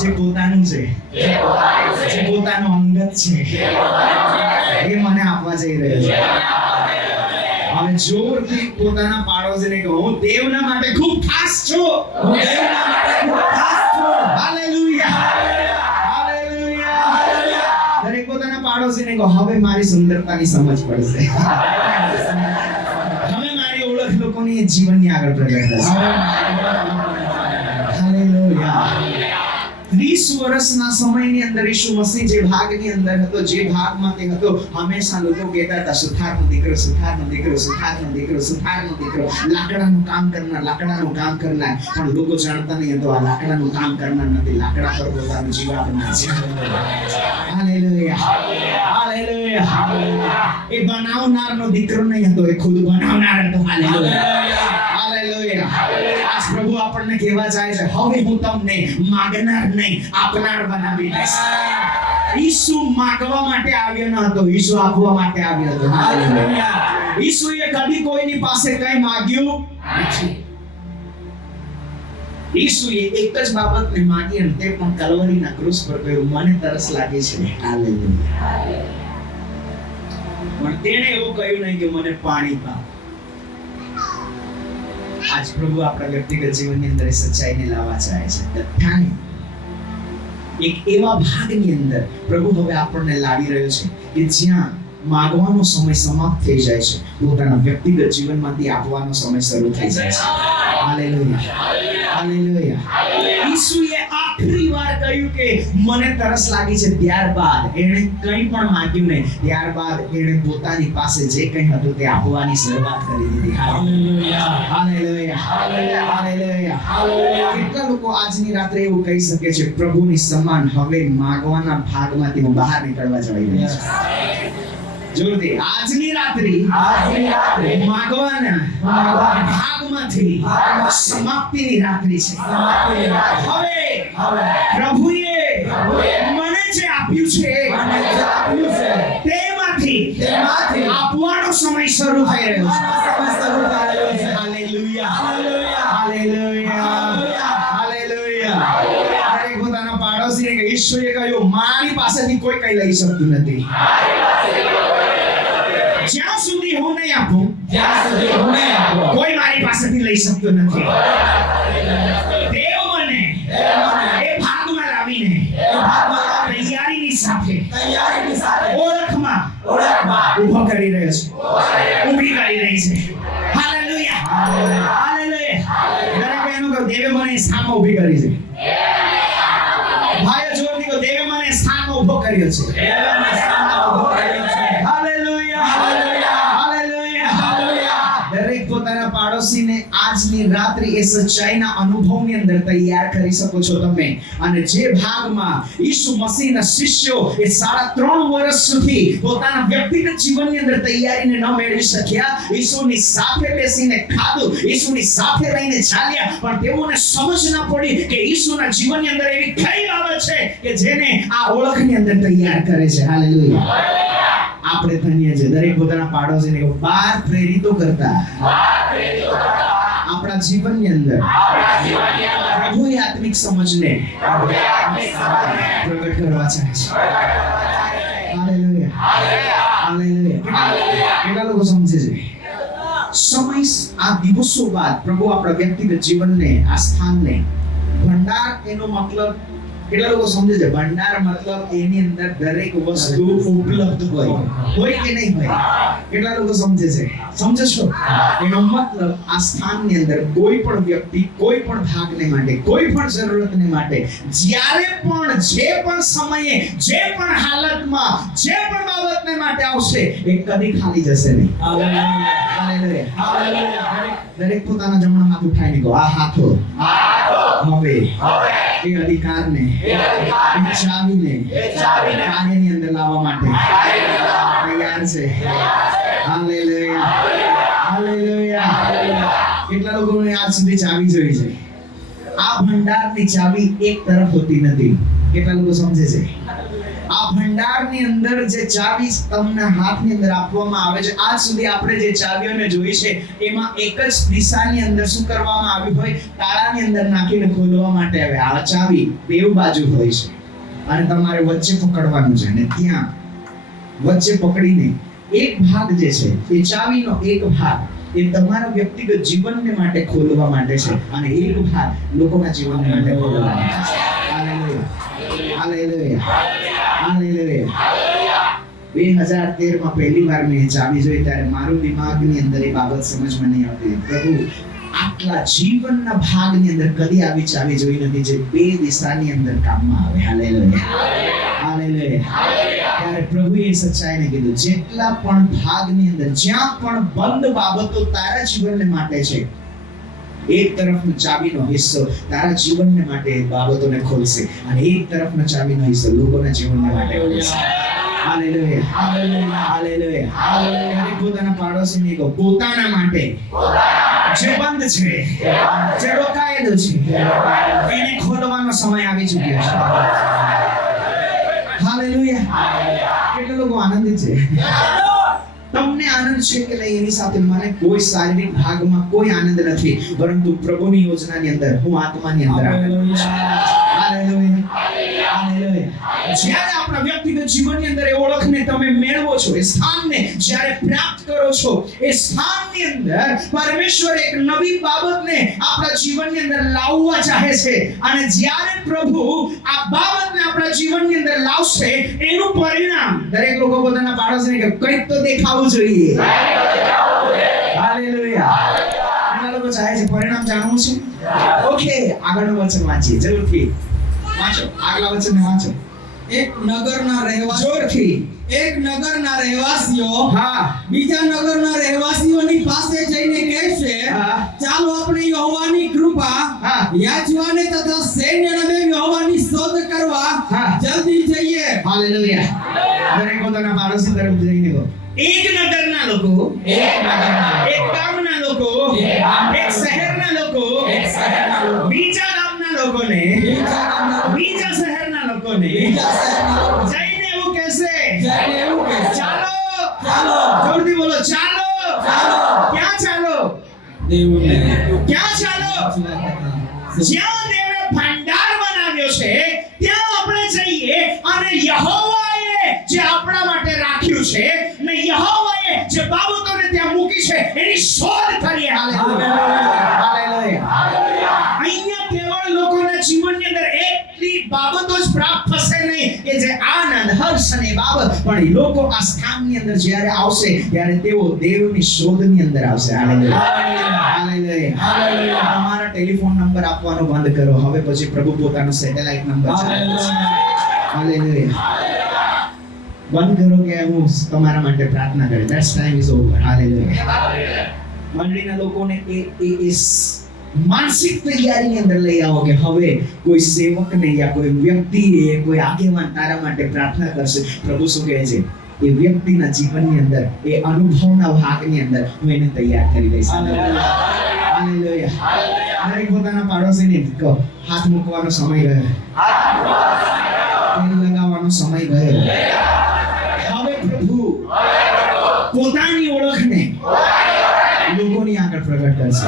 જે પોતાનું છે, જે પોતાનું અંગત છે, એ મને આપવા જઈ રહ્યો છે. હવે જોરથી પોતાના પાડોશીને કહો હું દેવના માટે ખૂબ ખાસ છું. હું દેવના માટે ખૂબ ખાસ છું. Hallelujah, hallelujah. દરેક પોતાના પાડોશીને કહો હવે મારી સુંદરતાની સમજ પડશે. હવે મારી ઓળખ લોકોની જીવનની આગળ પ્રગટ થશે. હાલેલુયા. 30 વર્ષના સમયની અંદર ઈસુ મસીહ જે ભાગની અંદર હતો, જે ભાગમાં તે હતો, હંમેશા લોકો કહેતા હતા સુથારનો દીકરો, સુથારનો દીકરો, સુથારનો દીકરો, સુથારનો દીકરો, લાકડાનું કામ કરનાર, લાકડાનું કામ કરનાર. પણ લોકો જાણતા નહીં હતો આ લાકડાનું કામ કરનાર નથી, લાકડા પર પોતાનું જીવ આપનાર છે. Hallelujah, hallelujah. એ બનાવનારનો દીકરો નહીં હતો, એ ખુદ બનાવનાર હતો. Hallelujah, hallelujah. આજ પ્રભુ આપણને કહેવા જાય છે હવે હું તમને માંગનાર નહીં, આપનાર બનાવી દઈશ. ઈસુ માંગવા માટે આવ્યો ન હતો, ઈસુ આપવા માટે આવ્યો હતો. હાલેલુયા. ઈસુએ કદી કોઈની પાસે કંઈ માંગ્યું નથી. ઈસુએ એક જ બાબતને માંગી અને તે પણ કલવરીના ક્રૂસ પર કહ્યું મને તરસ લાગે છે. હાલેલુયા. પણ તેણે એવું કહ્યું નહીં કે મને પાણી પાવ. આજ પ્રભુ આપણા વ્યક્તિગત જીવનની અંદર સચ્ચાઈને લાવવા ચાહે છે. તથાને એક એવા ભાગની અંદર પ્રભુ હવે આપણને લાવી રહ્યો છે કે જ્યાં માંગવાનો સમય સમાપ્ત થઈ જાય છે, પોતાના વ્યક્તિગત જીવનમાંથી આપવાનો સમય શરૂ થઈ જાય છે. Hallelujah, hallelujah. ઈસુએ આખરી વાર કહ્યું કે મને તરસ લાગી છે. ત્યારબાદ એણે કંઈ પણ માંગ્યું નહીં. ત્યારબાદ એણે પોતાની પાસે જે કંઈ હતું તે આપવાની શરૂઆત કરી દીધી. Hallelujah, hallelujah, hallelujah, hallelujah. કેટલા લોકો આજની રાત્રે એવું કહી શકે છે પ્રભુની સમાન હવે માંગવાના ભાગમાંથી હું બહાર નીકળવા જઈ રહ્યો છું. જોરથી આજની રાત્રિ માંગવાના ભાગમાંથી સમાપ્તિની રાત્રિ છે. હવે પ્રભુએ મને જે આપ્યું છે તેમાંથી આપવાનો સમય શરૂ થઈ રહ્યો છે. Hallelujah, hallelujah, hallelujah. દરેક પોતાના પાડોશીને કહે ઈશ્વરે કહ્યું મારી પાસેથી કોઈ કંઈ લઈ શકતું નથી. જ્યાં સુધી હું નહીં આપું, કોઈ મારી પાસેથી લઈ શકતો નથી. દેવ મને એ ભાગમાં લાવીને તૈયારીની સાથે ઓળખમાં ઊભો કરી રહ્યો છે, ઊભી કરી રહી છે. Hallelujah, hallelujah. દરેક બહેનો કહો દેવે મને સામે ઊભી કરી છે. ભાઈઓ જોરથી કહો દેવે મને સામે ઊભો કર્યો છે. દરેક પોતાના પાડોશીને આજની રાત્રિ એ સચ્ચાઈના અનુભવની અંદર તૈયાર કરી શકો છો તમે. અને જે ભાગમાં ઈસુ મસીહના શિષ્યો એ 3.5 વર્ષ સુધી પોતાના વ્યક્તિગત જીવનની અંદર તૈયારીને ન મેળવી શક્યા, ઈસુની સાથે બેસીને ખાધું, ઈસુની સાથે રહીને ચાલ્યા, પણ તેઓને સમજ ન પડી કે ઈસુના જીવનની અંદર એવી કઈ બાબત છે કે જેને આ ઓળખની અંદર તૈયાર કરે છે. હાલેલુયા. આપણે ધન્ય છે. દરેક પોતાના પાડોશીને કહો 12 પ્રેરિતો કરતા આપણા જીવનની અંદર પ્રભુએ આત્મિક સમજને પ્રગટ કરવા ચાહે છે. Hallelujah, hallelujah. કેટલા લોકો સમજે છે? સમય આ દિવસો બાદ પ્રભુ આપણા વ્યક્તિગત જીવનને આ સ્થાનને ભંડાર એનો મતલબ કેટલા લોકો સમજે છે ભંડાર મતલબ એની અંદર દરેક વસ્તુ ઉપલબ્ધ હોય કે નહીં હોય કેટલા લોકો સમજે છે સમજો છો એનો મતલબ આ સ્થાનની અંદર કોઈ પણ વ્યક્તિ કોઈ પણ ભાગને માટે કોઈ પણ જરૂરતને માટે જ્યારે પણ જે પણ સમયે જે પણ હાલતમાં જે પણ બાબતને માટે આવશે એ કદી ખાલી જશે નહીં હાલેલુયા દરેક પોતાના જમણો હાથ ઉઠાઈને કહો આ હાથો હવે એ અધિકારને એ ચાવીને કાર્યની અંદર લાવવા માટે તૈયાર છે હાલેલુયા હાલેલુયા કેટલા લોકોને આજ સુધી ચાવી જોઈ છે આ ભંડારની ચાવી એક તરફ હોતી નથી કેટલા લોકો સમજે છે આ ભંડારની અંદર જે ચાવી તમને હાથની અંદર આપવામાં આવે છે આજ સુધી આપણે જે ચાવીઓને જોઈ છે એમાં એક જ દિશાની અંદર શું કરવામાં આવ્યું હોય તાળાની અંદર નાખીને ખોલવા માટે આવે આ ચાવી બેવ બાજુ હોય છે અને તમારે વચ્ચે પકડવાનું છે ને ત્યાં વચ્ચે પકડીને એક ભાગ જે છે એ ચાવીનો એક ભાગ એ તમારા વ્યક્તિગત જીવનને માટે ખોલવા માટે છે અને એક ભાગ લોકોના જીવનને માટે ખોલવા માટે છે હાલેલુયા હાલેલુયા હાલેલુયા 2013 માં પહેલી વાર મેં ચાવી જોઈ ત્યારે મારું દિમાગની અંદર એ બાબત સમજમાં નહીં આવતી પ્રભુ આટલા જીવનના ભાગની અંદર કદી આવી ચાવી જોઈ નથી જે બે દિશાની અંદર કામમાં આવે હાલેલુયા હાલેલુયા ત્યારે પ્રભુએ સચ્ચાઈને કીધું જેટલા પણ ભાગની અંદર જ્યાં પણ બંધ બાબતો તારા જીવનને માટે છે એક તરફનો ચાવીનો હિસ્સો તારા જીવનને માટે બાબતોને ખોલશે અને એક તરફનો ચાવીનો હિસ્સો લોકોના જીવનને માટે ખોલશે હાલેલુયા હાલેલુયા હાલેલુયા હાલેલુયા પોતાના પાડોશીને કહો પોતાના માટે જે બંધ છે જે રોકાયેલું છે એને ખોલવાનો સમય આવી ચૂક્યો છે હાલેલુયા કેટલા લોકો આનંદિત છે તમને આનંદ છે કે નહીં એની સાથે મને કોઈ શારીરિક ભાગમાં કોઈ આનંદ નથી પરંતુ પ્રભુની યોજનાની અંદર હું આત્માની અંદર આનંદ છું હાલેલુયા હાલેલુયા જ્યારે આપણા વ્યક્તિગત જીવનની અંદર એ ઓળખને તમે મેળવો છો એ સ્થાનને જ્યારે પ્રાપ્ત કરો છો એ સ્થાનની અંદર પરમેશ્વર એક નવી બાબતને આપણા જીવનની અંદર લાવવા ચાહે છે અને જ્યારે પ્રભુ આ બાબતને આપણા જીવનની અંદર લાવશે એનું પરિણામ દરેક લોકો પોતાના પાડોશીને કે કંઈક તો દેખાવું જોઈએ હાલેલુયા ઘણા લોકો ચાહે છે પરિણામ જાણવું છે ઓકે આગળનું વચન વાંચીએ જરૂરથી વાંચો આગલા વચનને વાંચો એક નગરના રહેવાસીઓ જોરથી એક નગરના રહેવાસીઓ હા બીજા નગરના રહેવાસીઓની પાસે જઈને કહેશે હા. ચાલો આપણે યહોવાની કૃપા હા. યાચવાને તથા સૈન્યને યહોવાની શોધ કરવા હા. જલ્દી જઈએ હાલેલુયા દરેક પોતાના પાડોશી તરફ જઈને કહો એક નગરના લોકો એક નગરના એક ગામના લોકો એક શહેરના લોકો બીજા ગામના લોકોને બીજા શહેરના લોકોને જઈને એવું કહેશે ચાલો જોરથી બોલો ચાલો ક્યાં ચાલો ક્યાં ચાલો જ્યાં દેવે ભંડાર બનાવ્યો છે ત્યાં આપણે જઈએ અને યહોવાએ જે આપણા માટે રાખ્યું છે ને યહોવાએ જે બાબતોને ત્યાં મૂકી છે એની શોધ કરીએ હાલેલુયા અહીંયા કેવળ લોકોના જીવનની અંદર એટલી બાબતો જ પ્રાપ્ત થશે નહીં કે જે આનંદ હર્ષ અને બાબત પણ લોકો આ સ્થાનની અંદર જ્યારે આવશે ત્યારે તેઓ દેવની શોધની અંદર આવશે હાલેલુયા તમારા ટેલિફોન નંબર આપવાનો બંધ કરો હવે પછી પ્રભુ પોતાનો સેટેલાઇટ નંબર ચાલે હાલેલુયા બંધ કરો કે હું તમારા માટે પ્રાર્થના કરે that's time is over hallelujah મંડળીના લોકોને એ માનસિક તૈયારીની અંદર લઈ આવો કે હવે કોઈ સેવકને યા કોઈ વ્યક્તિએ કોઈ આગેવાન તારા માટે પ્રાર્થના કરશે પ્રભુ શું કહે છે એ વ્યક્તિના જીવનની અંદર એ અનુભવના ભાગની અંદર હું એને તૈયાર કરી દઈશ હાલેલુયા દરેક પોતાના પાડોશીને કહો હાથ મૂકવાનો સમય ગયો તેલ લગાવવાનો સમય ગયો હવે પ્રભુ પોતાની ઓળખને લોકોની આગળ પ્રગટ કરશે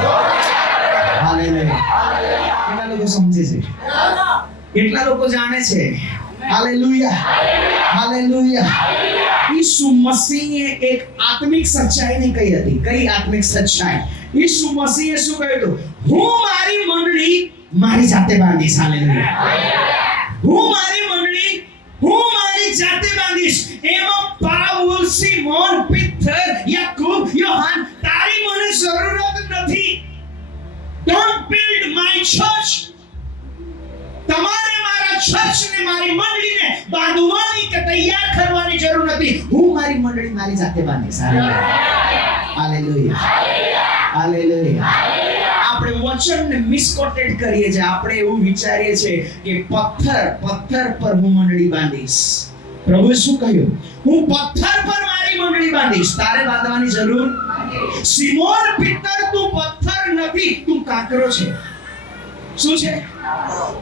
હાલેલુયા કેટલા લોકો સમજે છે કેટલા લોકો જાણે છે हालेलुया हालेलुया यीशु मसीहे एक आत्मिक सच्चाई ने कही હતી કઈ આત્મિક સચ્ચાઈ यीशु मसीहे શું કહ્યું હતું હું મારી મંડળી મારી જાતે બાંધીશ હાલેલુયા હું મારી મંડળી હું મારી જાતે બાંધીશ એમાં પાઉલ સિમોન પીટર યાકૂબ યોહાન તારી મને જરૂરત નથી ડોન્ટ બિલ્ડ માય ચર્ચ તમારે મારા ચર્ચને મારી મંડળીને બાંધવાની કે તૈયાર કરવાની જરૂર નથી હું મારી મંડળી મારી જાતે બાંધીશ હાલેલુયા હાલેલુયા આપણે વચનને મિસકોટેડ કરીએ છે આપણે એવું વિચારીએ છે કે પથ્થર પર હું મંડળી બાંધીશ પ્રભુએ શું કહ્યું હું પથ્થર પર મારી મંડળી બાંધીશ તારે બાંધવાની જરૂર સિમોન પીટર તું પથ્થર નથી તું કાકરો છે શું છે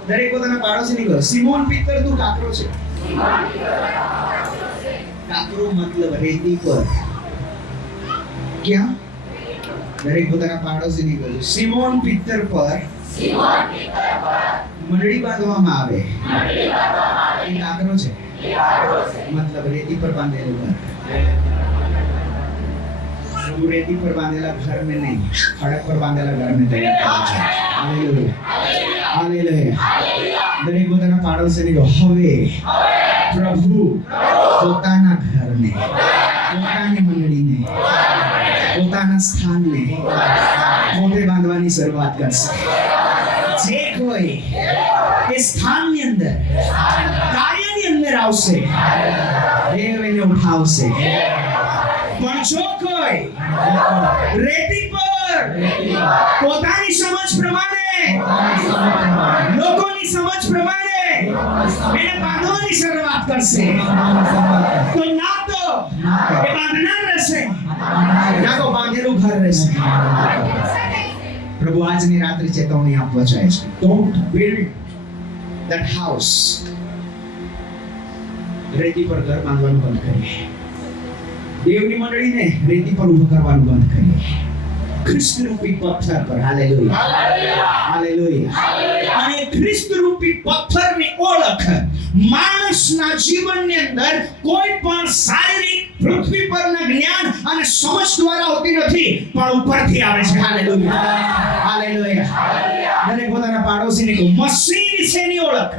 દરેક પોતાના પાડોશીને કહો સિમોન પીટર તું કાકરો છે કાકરો મતલબ રેતી પર ક્યાં દરેક પોતાના પાડોશીને કહો સિમોન પીટર પર મંડળી બાંધવામાં આવે એ કાકરો છે મતલબ રેતી પર બાંધેલું ઘર प्रभु रेती पर बांधेला घर में नहीं खड़क पर बांधेला घर में तैयार કરે છે હાલેલુયા હાલેલુયા દરેક પોતાના પાડોશીને કહો હવે પ્રભુ પોતાના ઘરને પોતાની મંડળીને પોતાના સ્થાનને પોતે બાંધવાની શરૂઆત કરશે જે કોઈ એ સ્થાનની અંદર કાર્યની અંદર આવશે દેવ એને ઉઠાવશે પણ જો કોઈ રેતી પર પોતાની સમજ પ્રમાણે લોકોની સમજ પ્રમાણે એને બાંધવાની શરૂઆત કરશે તો ના તો એ બાંધનાર રહેશે ના તો બાંધેલું ઘર રહેશે પ્રભુ આજની રાત્રે ચેતવણી આપવા ચાહે છે ડોન્ટ બિલ્ડ ધેટ હાઉસ રેતી પર ઘર બાંધવાનું બંધ કરીએ દેવની મંડળીને રેતી પર ઊભું કરવાનું બંધ કરીએ ખ્રિસ્ત રૂપી પથ્થર પર હાલેલુયા હાલેલુયા અને ખ્રિસ્ત રૂપી પથ્થરની ઓળખ માણસના જીવનની અંદર કોઈ પણ શારીરિક પૃથ્વી પરના જ્ઞાન અને સમજ દ્વારા હોતી નથી પણ ઉપરથી આવે છે હાલેલુયા હાલેલુયા દરેક પોતાના પાડોશીને કહો મસીહ વિશેની ઓળખ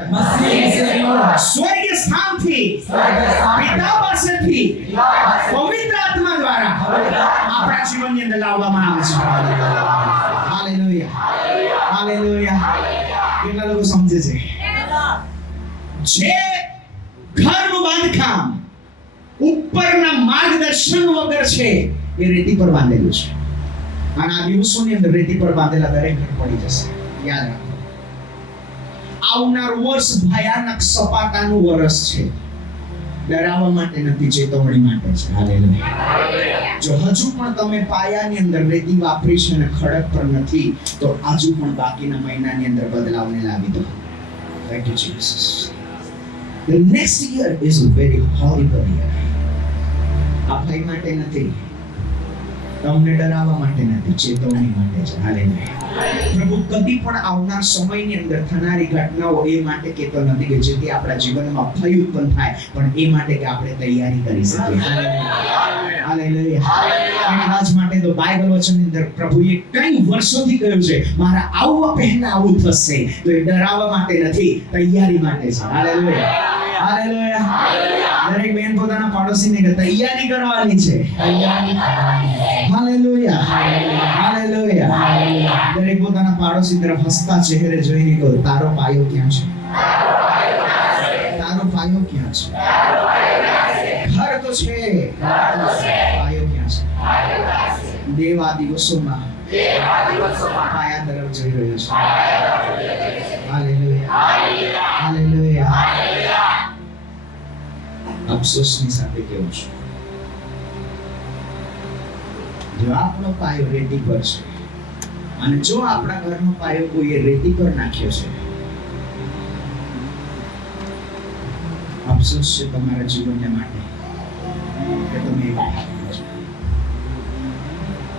સ્વર્ગીય સ્થાનથી પિતા પાસેથી પવિત્ર આત્મા દ્વારા આપણા જીવનની અંદર લાવવામાં આવે છે હાલેલુયા હાલેલુયા કેટલા લોકો સમજે છે જે ઘરનું બાંધકામ ઉપરના માર્ગદર્શન વગર છે એ રેતી પર બાંધેલું છે અને આ દિવસોની અંદર રેતી પર બાંધેલા દરેક ઘર પડી જશે યાદ રાખો આવનાર વર્ષ ભયાનક સપાટાનું વર્ષ છે ડરાવવા માટે નથી ચેતવણી માટે છે હાલેલુયા જો હજુ પણ તમે પાયાની અંદર રેતી વાપરી છે અને ખડક પર નથી તો હજુ પણ બાકીના મહિનાની અંદર બદલાવને લાવી દો thank you Jesus The next year is a very horrible year. આ ભય માટે નથી તમને ડરાવવા માટે નથી ચેતવણી માટે છે હાલેલુયા પ્રભુ કદી પણ આવનાર સમયની અંદર થનારી ઘટનાઓ એ માટે કહેતો નથી કે જેથી આપણા જીવનમાં ભય ઉત્પન્ન થાય પણ એ માટે કે આપણે તૈયારી કરી શકીએ હાલેલુયા એટલા જ માટે તો બાઇબલ વચનની અંદર પ્રભુએ કઈ વર્ષોથી કહ્યું છે મારા આવવા પહેલા આવું થશે તો એ ડરાવવા માટે નથી તૈયારી માટે છે હાલેલુયા હાલેલુયા દરેક બેન પોતાના પાડોશીને કે તૈયારી કરવાની છે હાલેલુયા હાલેલુયા દરેક પોતાના પાડોશી તરફ હસતા ચહેરે જોઈને કહો તારો પાયો ક્યાં છે તારો પાયો ક્યાં છે ઘર તો છે પાયો ક્યાં છે દેવ આ દિવસોમાં પાયા તરફ જઈ રહ્યો છે હાલેલુયા હાલેલુયા અફસોસની સાથે કહું છું જો આપણો પાયો રેતી પર છે અને જો આપણા ઘરનો પાયો કોઈએ રેતી પર નાખ્યો છે અફસોસ છે તમારા જીવનને માટે કે તમે એવા ભાગ્ય છો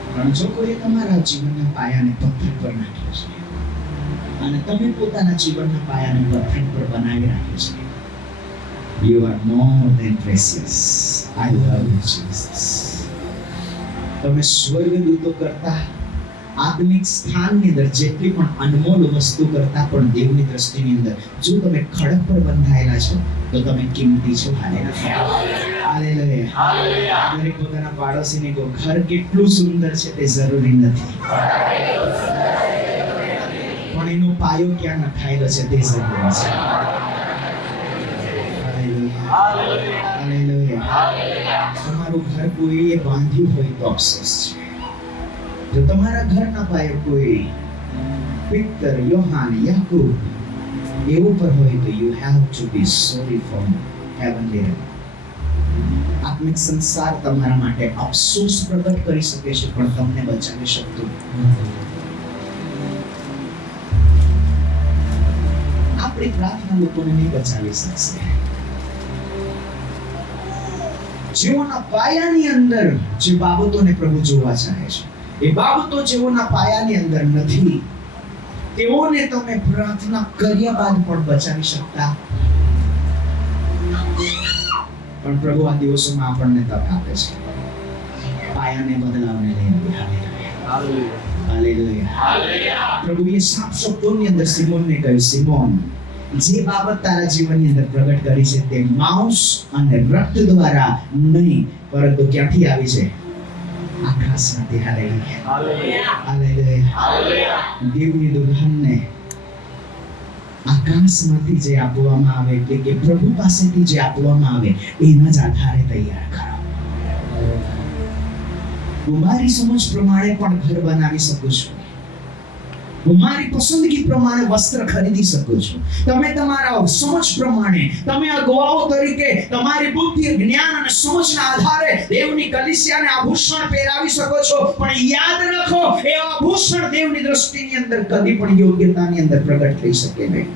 પણ જો કોઈએ તમારા જીવનના પાયાને પથ્થર પર નાખ્યો છે અને તમે પોતાના જીવનના પાયાને પથ્થર પર બનાવી રાખ્યો છે You are more than precious. I love you, Jesus. તમે સ્વર્ગદૂતો કરતા આત્મિક સ્થાનની અંદર જેટલી પણ અનમોલ વસ્તુ કરતા પણ દેવની દ્રષ્ટિની અંદર જો તમે ખડક પર બંધાયેલા છો તો તમે કિંમતી છો. હાલેલુયા. દરેક પોતાના પાડોશીને કહો, ઘર કેટલું સુંદર છે તે જરૂરી નથી, પણ એનો પાયો ક્યાં નખાયેલો છે તે જરૂરી છે. હાલેલુયા. તમારું ઘર કોઈએ બાંધ્યું હોય તો અફસોસ છે. જો તમારા ઘરના પાયો કોઈ પિત્તર, યોહાન, યાકૂબ એવું પર હોય તો you have to be sorry for heavenly realm. આત્મિક સંસાર તમારા માટે અફસોસ પ્રગટ કરી શકે છે પણ તમને બચાવી શકતો નથી. આપણી પ્રાર્થના લોકોને નહીં બચાવી શકશે. જેઓના પાયાની અંદર જે બાબતોને પ્રભુ જોવા ચાહે છે એ બાબતો જેઓના પાયાની અંદર નથી તેઓને તમે પ્રાર્થના કર્યા બાદ પણ બચાવી શકતા. પણ પ્રભુ આ દિવસોમાં આપણને તક આપે છે પાયાને બદલાવને લઈને. હાલેલુયા. પ્રભુએ સાફ શબ્દોની અંદર સિમોનને કહ્યું, સિમોન, જે બાબત તારા જીવનની અંદર પ્રગટ કરી છે તે માંસ અને રક્ત દ્વારા નહીં પરંતુ ક્યાંથી આવી છે? આકાશમાંથી. હાલેલુયા. દેવની દુલ્હનને આકાશમાંથી જે આપવામાં આવે એટલે કે પ્રભુ પાસેથી જે આપવામાં આવે એના જ આધારે તૈયાર કરો. હું મારી સમજ પ્રમાણે પણ ઘર બનાવી શકું છું, હું મારી પસંદગી પ્રમાણે વસ્ત્ર ખરીદી શકું છું. તમે તમારા સમજ પ્રમાણે, તમે અગવાઓ તરીકે તમારી બુદ્ધિ, જ્ઞાન અને સમજના આધારે દેવની કલીસિયાને આભૂષણ પહેરાવી શકો છો. પણ યાદ રાખો, એ આભૂષણ દેવની દ્રષ્ટિની અંદર કદી પણ યોગ્યતાની અંદર પ્રગટ થઈ શકે નહીં.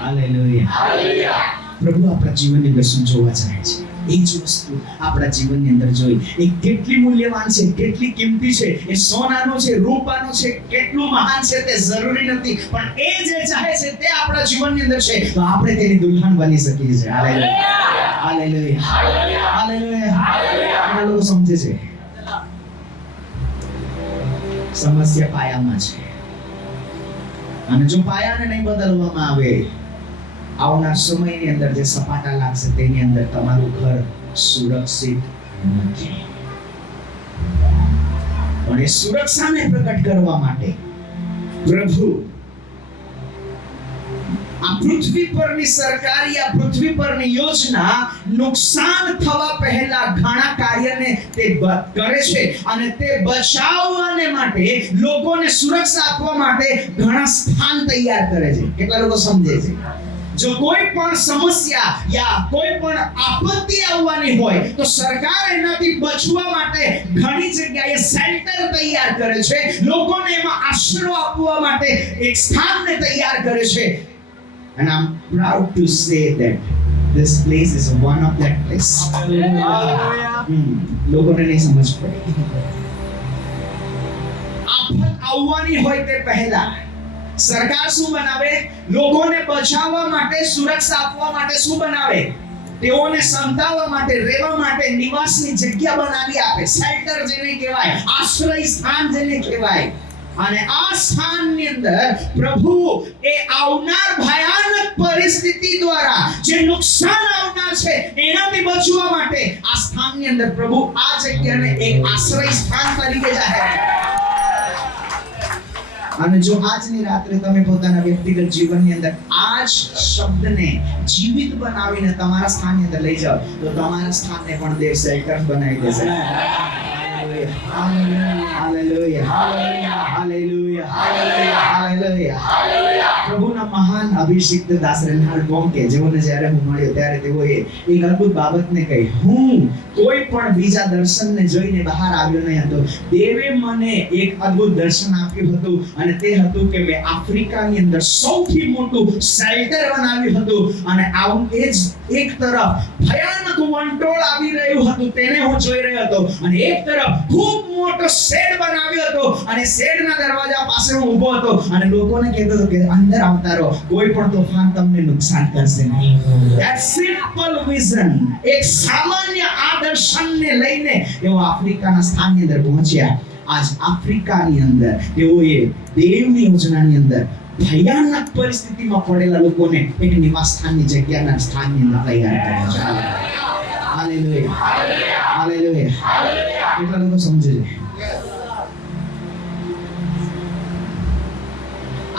હાલેલુયા. પ્રભુ આપણા જીવનની અંદર શું જોવા ચાહે છે એ જ વસ્તુ આપણા જીવનની અંદર જોઈ. એ કેટલી મૂલ્યવાન છે, કેટલી કિંમતી છે, એ સોનાનો છે, રૂપાનો છે, કેટલું મહાન છે તે જરૂરી નથી, પણ એ જે ચાહે છે તે આપણા જીવનની અંદર છે તો આપણે તેની દુલ્હન બની શકીએ છીએ. હાલેલુયા. આપણા લોકો સમજે છે સમસ્યા પાયામાં છે, અને જો પાયાને નહીં બદલવામાં આવે આવનાર સમયની અંદર જે સપાટા લાગશે તેની અંદર તમારું ઘર સુરક્ષિત નથી. પણ એ સુરક્ષાને પ્રગટ કરવા માટે પ્રભુ આ પૃથ્વી પરની સરકારી, આ પૃથ્વી પરની યોજના નુકસાન થવા પહેલા ઘણા કાર્યને તે કરે છે અને તે બચાવવાને માટે, લોકોને સુરક્ષા આપવા માટે ઘણા સ્થાન તૈયાર કરે છે. કેટલા લોકો સમજે છે? જો કોઈ પણ સમસ્યા યા કોઈ પણ આપત્તિ આવવાની હોય તો સરકાર એનાથી બચવા માટે ઘણી જગ્યાએ શેલ્ટર તૈયાર કરે છે, લોકોને એમાં આશરો આપવા માટે એક સ્થાનને તૈયાર કરે છે. And I'm proud to say that this place is one of that place. લોકોને નહીં સમજ પડે. આફત આવવાની હોય તે પહેલા સરકાર શું બનાવે? લોકોને બચાવવા માટે, સુરક્ષા આપવા માટે શું બનાવે? તેઓને સંતાવવા માટે, રહેવા માટે નિવાસની જગ્યા બનાવી આપે. શેલ્ટર જેને કહેવાય, આશ્રય સ્થાન જેને કહેવાય. અને આ સ્થાનની અંદર પ્રભુ એ આવનાર ભયાનક પરિસ્થિતિ દ્વારા જે નુકસાન આવનાર છે એનાથી બચવા માટે આ સ્થાનની અંદર પ્રભુ આ જગ્યાને એક આશ્રય સ્થાન તરીકે જાહેર કરે. અને જો આજની રાત્રે તમે પોતાના વ્યક્તિગત જીવનની અંદર આ જ શબ્દને જીવિત બનાવીને તમારા સ્થાનની અંદર લઈ જાઓ તો તમારા સ્થાનને પણ દેવ શેલ્ટર બનાવી દેશે. પ્રભુના મહાન અભિષિક્ત દાસ રેનહાલ્ડ બોન્કે, જેઓને જ્યારે હું મળ્યો ત્યારે તેઓએ એક અદ્ભુત બાબતને કહી. હું કોઈ પણ બીજા દર્શનને જોઈને બહાર આવ્યો નહીં હતો. દેવે મને એક અદ્ભુત દર્શન આપ્યું હતું અને તે હતું કે મેં આફ્રિકાની અંદર સૌથી મોટું શેલ્ટર બનાવ્યું હતું અને આવું એ જ એક તરફ ભયાનક વંટોળ આવી રહ્યું હતું તેને હું જોઈ રહ્યો હતો અને એક તરફ ખૂબ મોટો શેડ બનાવ્યો હતો અને શેડના દરવાજા પાસે હું ઊભો હતો અને લોકોને કહેતો હતો કે અંદર આવતા રહો, કોઈ પણ તોફાન તમને નુકસાન કરશે નહીં. That simple vision, એક સામાન્ય આદર્શને લઈને તેઓ આફ્રિકાના સ્થાનની અંદર પહોંચ્યા. આજ આફ્રિકાની અંદર તેઓએ દેવની યોજનાની અંદર ભયાનક પરિસ્થિતિમાં પડેલા લોકોને એક નિવાસ સ્થાનની જગ્યાના સ્થાનની અંદર તૈયાર કર્યા છે. Hallelujah, hallelujah. કેટલા લોકો સમજે છે?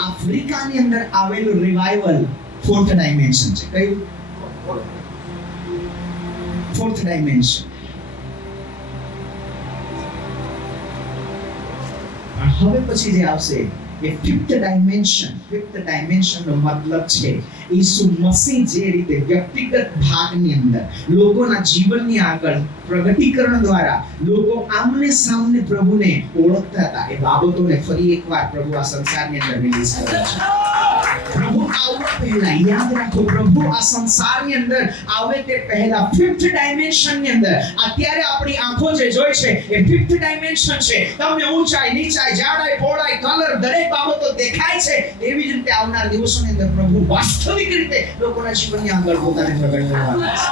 આફ્રિકાની અંદર આવેલું રિવાઇવલ ફોર્થ ડાયમેન્શન છે. કયું? Fourth dimension. હવે પછી જે આવશે એ ફિફ્થ ડાયમેન્શન નો મતલબ છે ઈસુ મસીહ જે રીતે વ્યક્તિગત ભાગની અંદર લોકોના જીવનની આગળ પ્રગટીકરણ દ્વારા લોકો આમને સામને પ્રભુને ઓળખતા હતા, એ બાબતોને ફરી એકવાર પ્રભુ આ સંસારની અંદર રિલીઝ કરે છે. પ્રભુ આવવા પહેલા યાદ રાખો, પ્રભુ આ સંસારની અંદર આવે તે પહેલા ફિફ્થ ડાયમેન્શન ની અંદર અત્યારે આપણી આંખો જે જોઈ છે એ ફિફ્થ ડાયમેન્શન છે. તમને ઊંચાઈ, નીચાઈ, જાડાઈ, પહોળાઈ, કલર દરેક બાબતો દેખાય છે. એવી જ રીતે આવનાર દિવસોની અંદર પ્રભુ વાસ્તવિક રીતે લોકોના જીવનની આગળ પોતાને પ્રગટ કરવાના છે.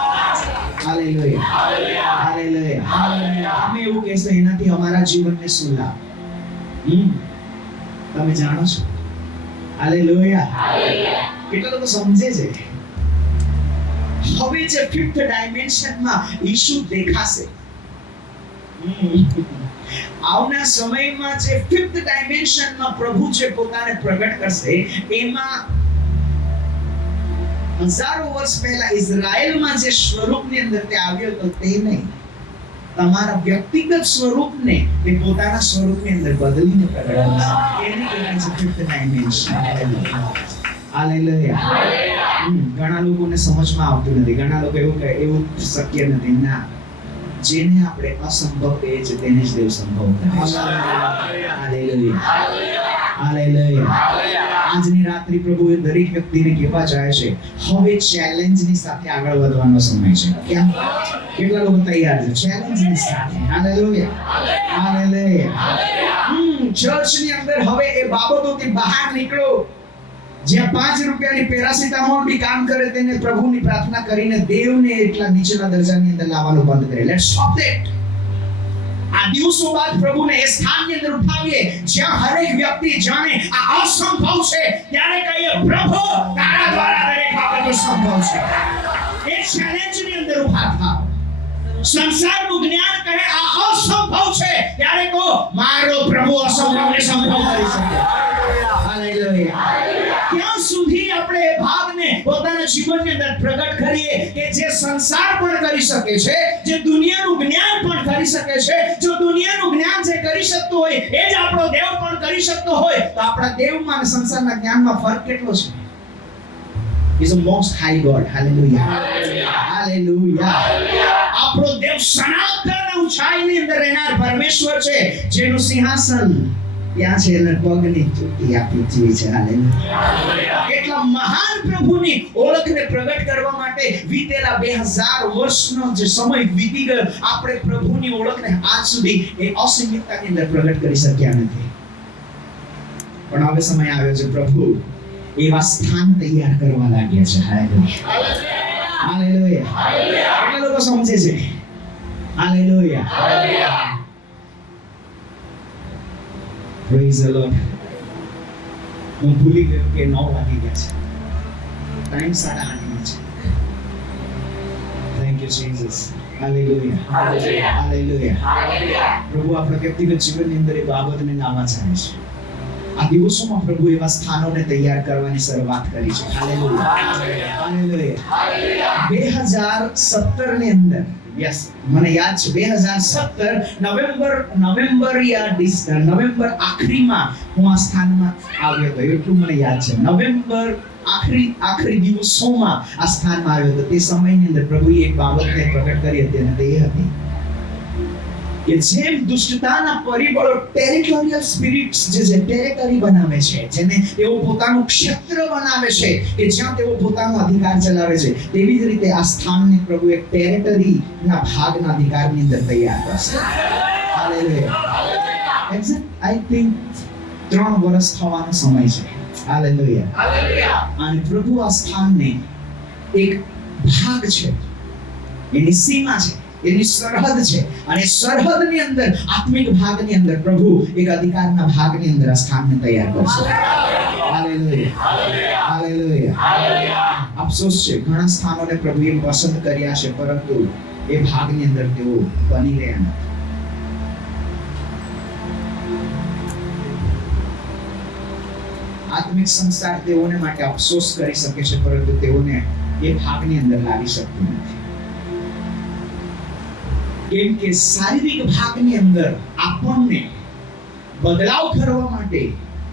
Hallelujah, hallelujah. અમે એવું કહેશો એનાથી અમારા જીવનને શું લાભ? તમે જાણો છો? હાલેલુયા. કેટલા લોકો સમજે છે? હવે જે ફિફ્થ ડાયમેન્શનમાં ઈસુ દેખાશે, આવના સમયમાં જે ફિફ્થ ડાયમેન્શનમાં પ્રભુ જે પોતાને પ્રગટ કરશે, એમાં હજારો વર્ષ પહેલા ઇઝરાયલમાં જે સ્વરૂપની અંદર તે આવ્યો હતો તે નહીં, તમારા વ્યક્તિગત સ્વરૂપને તે પોતાના સ્વરૂપની અંદર બદલીને પ્રગટ કરશે. એને કહેવાય છે ફિફ્થ ડાયમેન્શન. હાલેલુયા. ઘણા લોકોને સમજમાં આવતું નથી. ઘણા લોકો એવું કહે એવું શક્ય નથી. ના, જેને આપણે અસંભવ કહીએ છીએ તેને જ દેવ સંભવ કરે છે. Hallelujah, hallelujah. આજની રાત્રિ પ્રભુએ દરેક વ્યક્તિને કહેવા જાય છે, હવે ચેલેન્જની સાથે આગળ વધવાનો સમય છે. કેમ? કેટલા લોકો તૈયાર છે ચેલેન્જની સાથે? Hallelujah, hallelujah. ચર્ચની અંદર હવે એ બાબતોથી બહાર નીકળો. જ્યાં 5 રૂપિયાની પેરાસિટામોલ બી કામ કરે તેને પ્રભુની પ્રાર્થના કરીને દેવને એટલા નીચેના દરજાની અંદર લાવવાનું બંધ કરે. Let's stop that. આ દિવસો બાદ પ્રભુને એ સ્થાનની અંદર ઉઠાવીએ જ્યાં હરેક વ્યક્તિ જાણે આ અસંભવ છે, ત્યારે કહીએ પ્રભુ તારા દ્વારા દરેક બાબતો સંભવ છે. એ ચેલેન્જની અંદર ઉભા થાઓ. સંસારનું જ્ઞાન કહે આ અસંભવ છે, ત્યારે કહો મારો પ્રભુ અસંભવને સંભવ કરી શકે. હાલેલુયા. ત્યાં સુધી આપણે એ ભાગને પોતાના જીવનની અંદર પ્રગટ કરીએ કે જે સંસાર પણ કરી શકે છે, જે દુનિયાનું જ્ઞાન પણ કરી શકે છે. જો દુનિયાનું જ્ઞાન જે કરી શકતો હોય એ જ આપણો દેવ પણ કરી શકતો હોય, તો આપણા દેવમાં અને સંસારના જ્ઞાનમાં ફરક કેટલો છે? He is the most high God. Hallelujah. Hallelujah. આપણો દેવ સનાતન ઊંચાઈની અંદર રહેનાર પરમેશ્વર છે, જેનું સિંહાસન ત્યાં છે અને પગની ચૂંટી આ પૃથ્વી છે. હાલેલુયા. એટલા મહાન પ્રભુની ઓળખને પ્રગટ કરવા માટે વીતેલા 2000 વર્ષનો જે સમય વીતી ગયો, આપણે પ્રભુની ઓળખને આજ સુધી એ અસીમિતતાની અંદર પ્રગટ કરી શક્યા નથી. પણ હવે સમય આવ્યો છે, પ્રભુ એવા સ્થાન તૈયાર કરવા લાગ્યા છે. Hallelujah, hallelujah. કેટલા લોકો સમજે છે? હાલેલુયા. Praise the Lord. હું ભૂલી ગયો કે 9 વાગી ગયા છે. ટાઈમ 8:30 છે. Thank you Jesus. Hallelujah. Hallelujah. પ્રભુ આપણા વ્યક્તિગત જીવનની અંદર એ બાબતને લાવવા ચાહે છે. આ દિવસોમાં પ્રભુ એવા સ્થાનોને તૈયાર કરવાની શરૂઆત કરી છે. Hallelujah, hallelujah. 2017 ની અંદર મને યાદ છે 2017 નવેમ્બર આખરીમાં હું આ સ્થાનમાં આવ્યો હતો. એટલું મને યાદ છે. નવેમ્બર આખરી દિવસોમાં આ સ્થાનમાં આવ્યો હતો. તે સમયની અંદર પ્રભુએ એક બાબતને પ્રગટ કરી હતી અને તે હતી કે જેમ દુષ્ટતાના પરિબળો ટેરિટોરિયલ સ્પિરિટ્સ જે ટેરિટરી બનાવે છે, જેને તેઓ પોતાનું ક્ષેત્ર બનાવે છે કે જ્યાં તેઓ પોતાનો અધિકાર ચલાવે છે, તેવી જ રીતે આ સ્થાનને પ્રભુ એક ટેરિટરીના ભાગના અધિકારની અંદર તૈયાર કરશે. હાલેલુયા. એક્ઝેક્ટ આઈ થિંક 3 વર્ષ થવાનો સમય છે. હાલેલુયા. અને પ્રભુ આ સ્થાનને એક ભાગ છે, એની સીમા છે, એની સરહદ છે, અને સરહદની અંદર આત્મિક ભાગની અંદર પ્રભુ એક અધિકારના ભાગની અંદર આ સ્થાનને તૈયાર કરશે. હાલેલુયા. અફસોસ છે, ઘણા સ્થાનોને પ્રભુએ પસંદ કર્યા છે, પરંતુ એ ભાગની અંદર તેઓ બની રહ્યા નથી. આત્મિક સંસાર તેઓને માટે અફસોસ કરી શકે છે, પરંતુ તેઓને એ ભાગની અંદર લાવી શકતું નથી. કેમ કે શારીરિક ભાગની અંદર આપણને બદલાવ કરવા માટે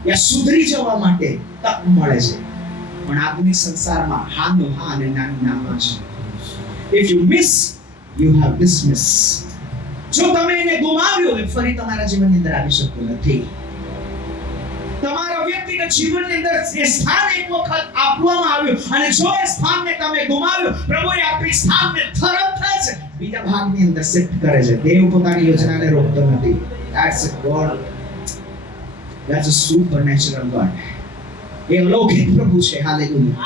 યા સુધરી જવા માટે તક મળે છે, પણ આત્મિક સંસારમાં હાનો હા અને નાનું નામાં છે. If you miss, you have dismiss. જો તમે એને ગુમાવ્યો એ ફરી તમારા જીવનની અંદર આવી શકતું નથી. તમારા વ્યક્તિગત જીવનની અંદર એ સ્થાન એક વખત આપવામાં આવ્યું, અને જો એ સ્થાનને તમે ગુમાવ્યો, પ્રભુએ આપણી સ્થાનને તરત જ બીજા ભાગની અંદર શિફ્ટ કરે છે. દેવ પોતાની યોજનાને રોકતો નથી. That's a God. That's a supernatural God. એ અલૌકિક પ્રભુ છે. હાલેલુયા.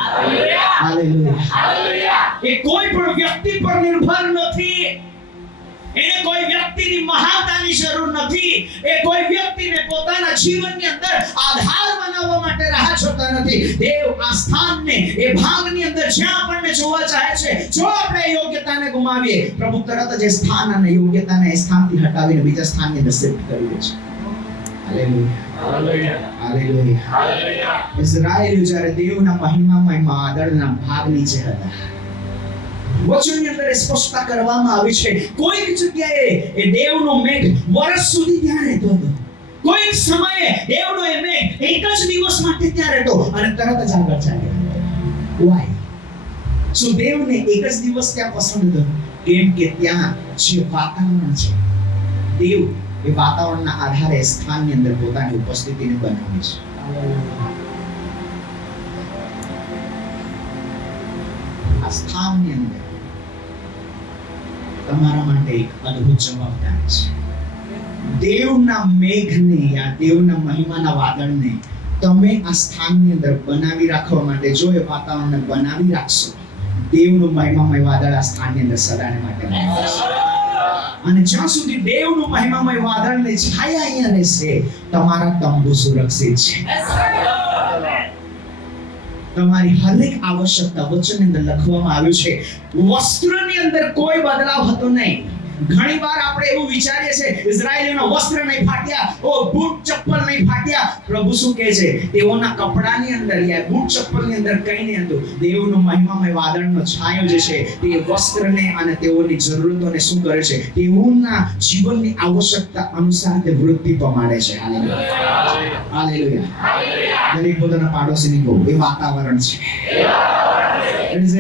એ કોઈ પણ વ્યક્તિ પર નિર્ભર નથી. એને કોઈ વ્યક્તિની મહાનતાની જરૂર નથી. એ કોઈ વ્યક્તિને પોતાના જીવનની અંદર આધાર બનાવવા માટે રાહ જોતા નથી. દેવ આ સ્થાનને, એ ભાગની અંદર જ્યાં આપણને જોવા ચાહે છે, જો આપણે યોગ્યતાને ગુમાવીએ, પ્રભુ તરત જ એ સ્થાન અને યોગ્યતાને એ સ્થાનથી હટાવીને બીજા સ્થાનની અંદર શિફ્ટ કરી દે છે. હાલેલુયા. ઇઝરાયેલીઓ જ્યારે દેવના મહિમામય વાદળના ભાગ નીચે હતા, વચનની અંદર સ્પષ્ટતા કરવામાં આવી છે, કોઈક જગ્યાએ એ દેવનો મેઘ વર્ષ સુધી ત્યાં રહેતો હતો, કોઈક સમયે દેવનો એ મેઘ એક જ દિવસ માટે ત્યાં રહેતો અને તરત જ આગળ ચાલ્યો. Why? So દેવને એક જ દિવસ ત્યાં પસંદ હતો, કેમ કે ત્યાં જે વાતાવરણ છે, દેવ એ વાતાવરણના આધારે સ્થાનની અંદર પોતાની ઉપસ્થિતિને બનાવે છે. આ સ્થાનની અંદર તમારા માટે એક અદ્ભુત જવાબદારી છે. દેવના મેઘને યા દેવના મહિમાના વાદળને તમે આ સ્થાનની અંદર બનાવી રાખવા માટે, જો એ વાતાવરણને બનાવી રાખશો, દેવનું મહિમામય વાદળ આ સ્થાનની અંદર સદાને માટે રહેશે. અને જ્યાં સુધી દેવનું મહિમામય વાદળને છાયા અહીંયા રહેશે, તમારા તંબુ સુરક્ષિત છે. તમારી હરેક આવશ્યકતા વચનની અંદર લખવામાં આવ્યું છે. વસ્ત્રની અંદર કોઈ બદલાવ હતો નહીં. ઘણી વાર આપણે એવું વિચારીએ છીએ, ઇઝરાયેલીઓના વસ્ત્ર નહીં ફાટ્યા, ઓ બૂટ ચપ્પલ નહીં ફાટ્યા. પ્રભુ શું કહે છે? તેઓના કપડાની અંદર યા બૂટ ચપ્પલની અંદર કંઈ નહીં હતું. દેવનો મહિમામય વાદળનો છાયો જે છે, તે વસ્ત્રને અને તેઓની જરૂરતોને શું કરે છે? તેઓના જીવનની આવશ્યકતા અનુસાર તે વૃદ્ધિ પમાડે છે. હાલેલુયા. દરેક પોતાના પાડોશીની કહો, એ વાતાવરણ છે. It is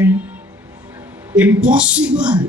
impossible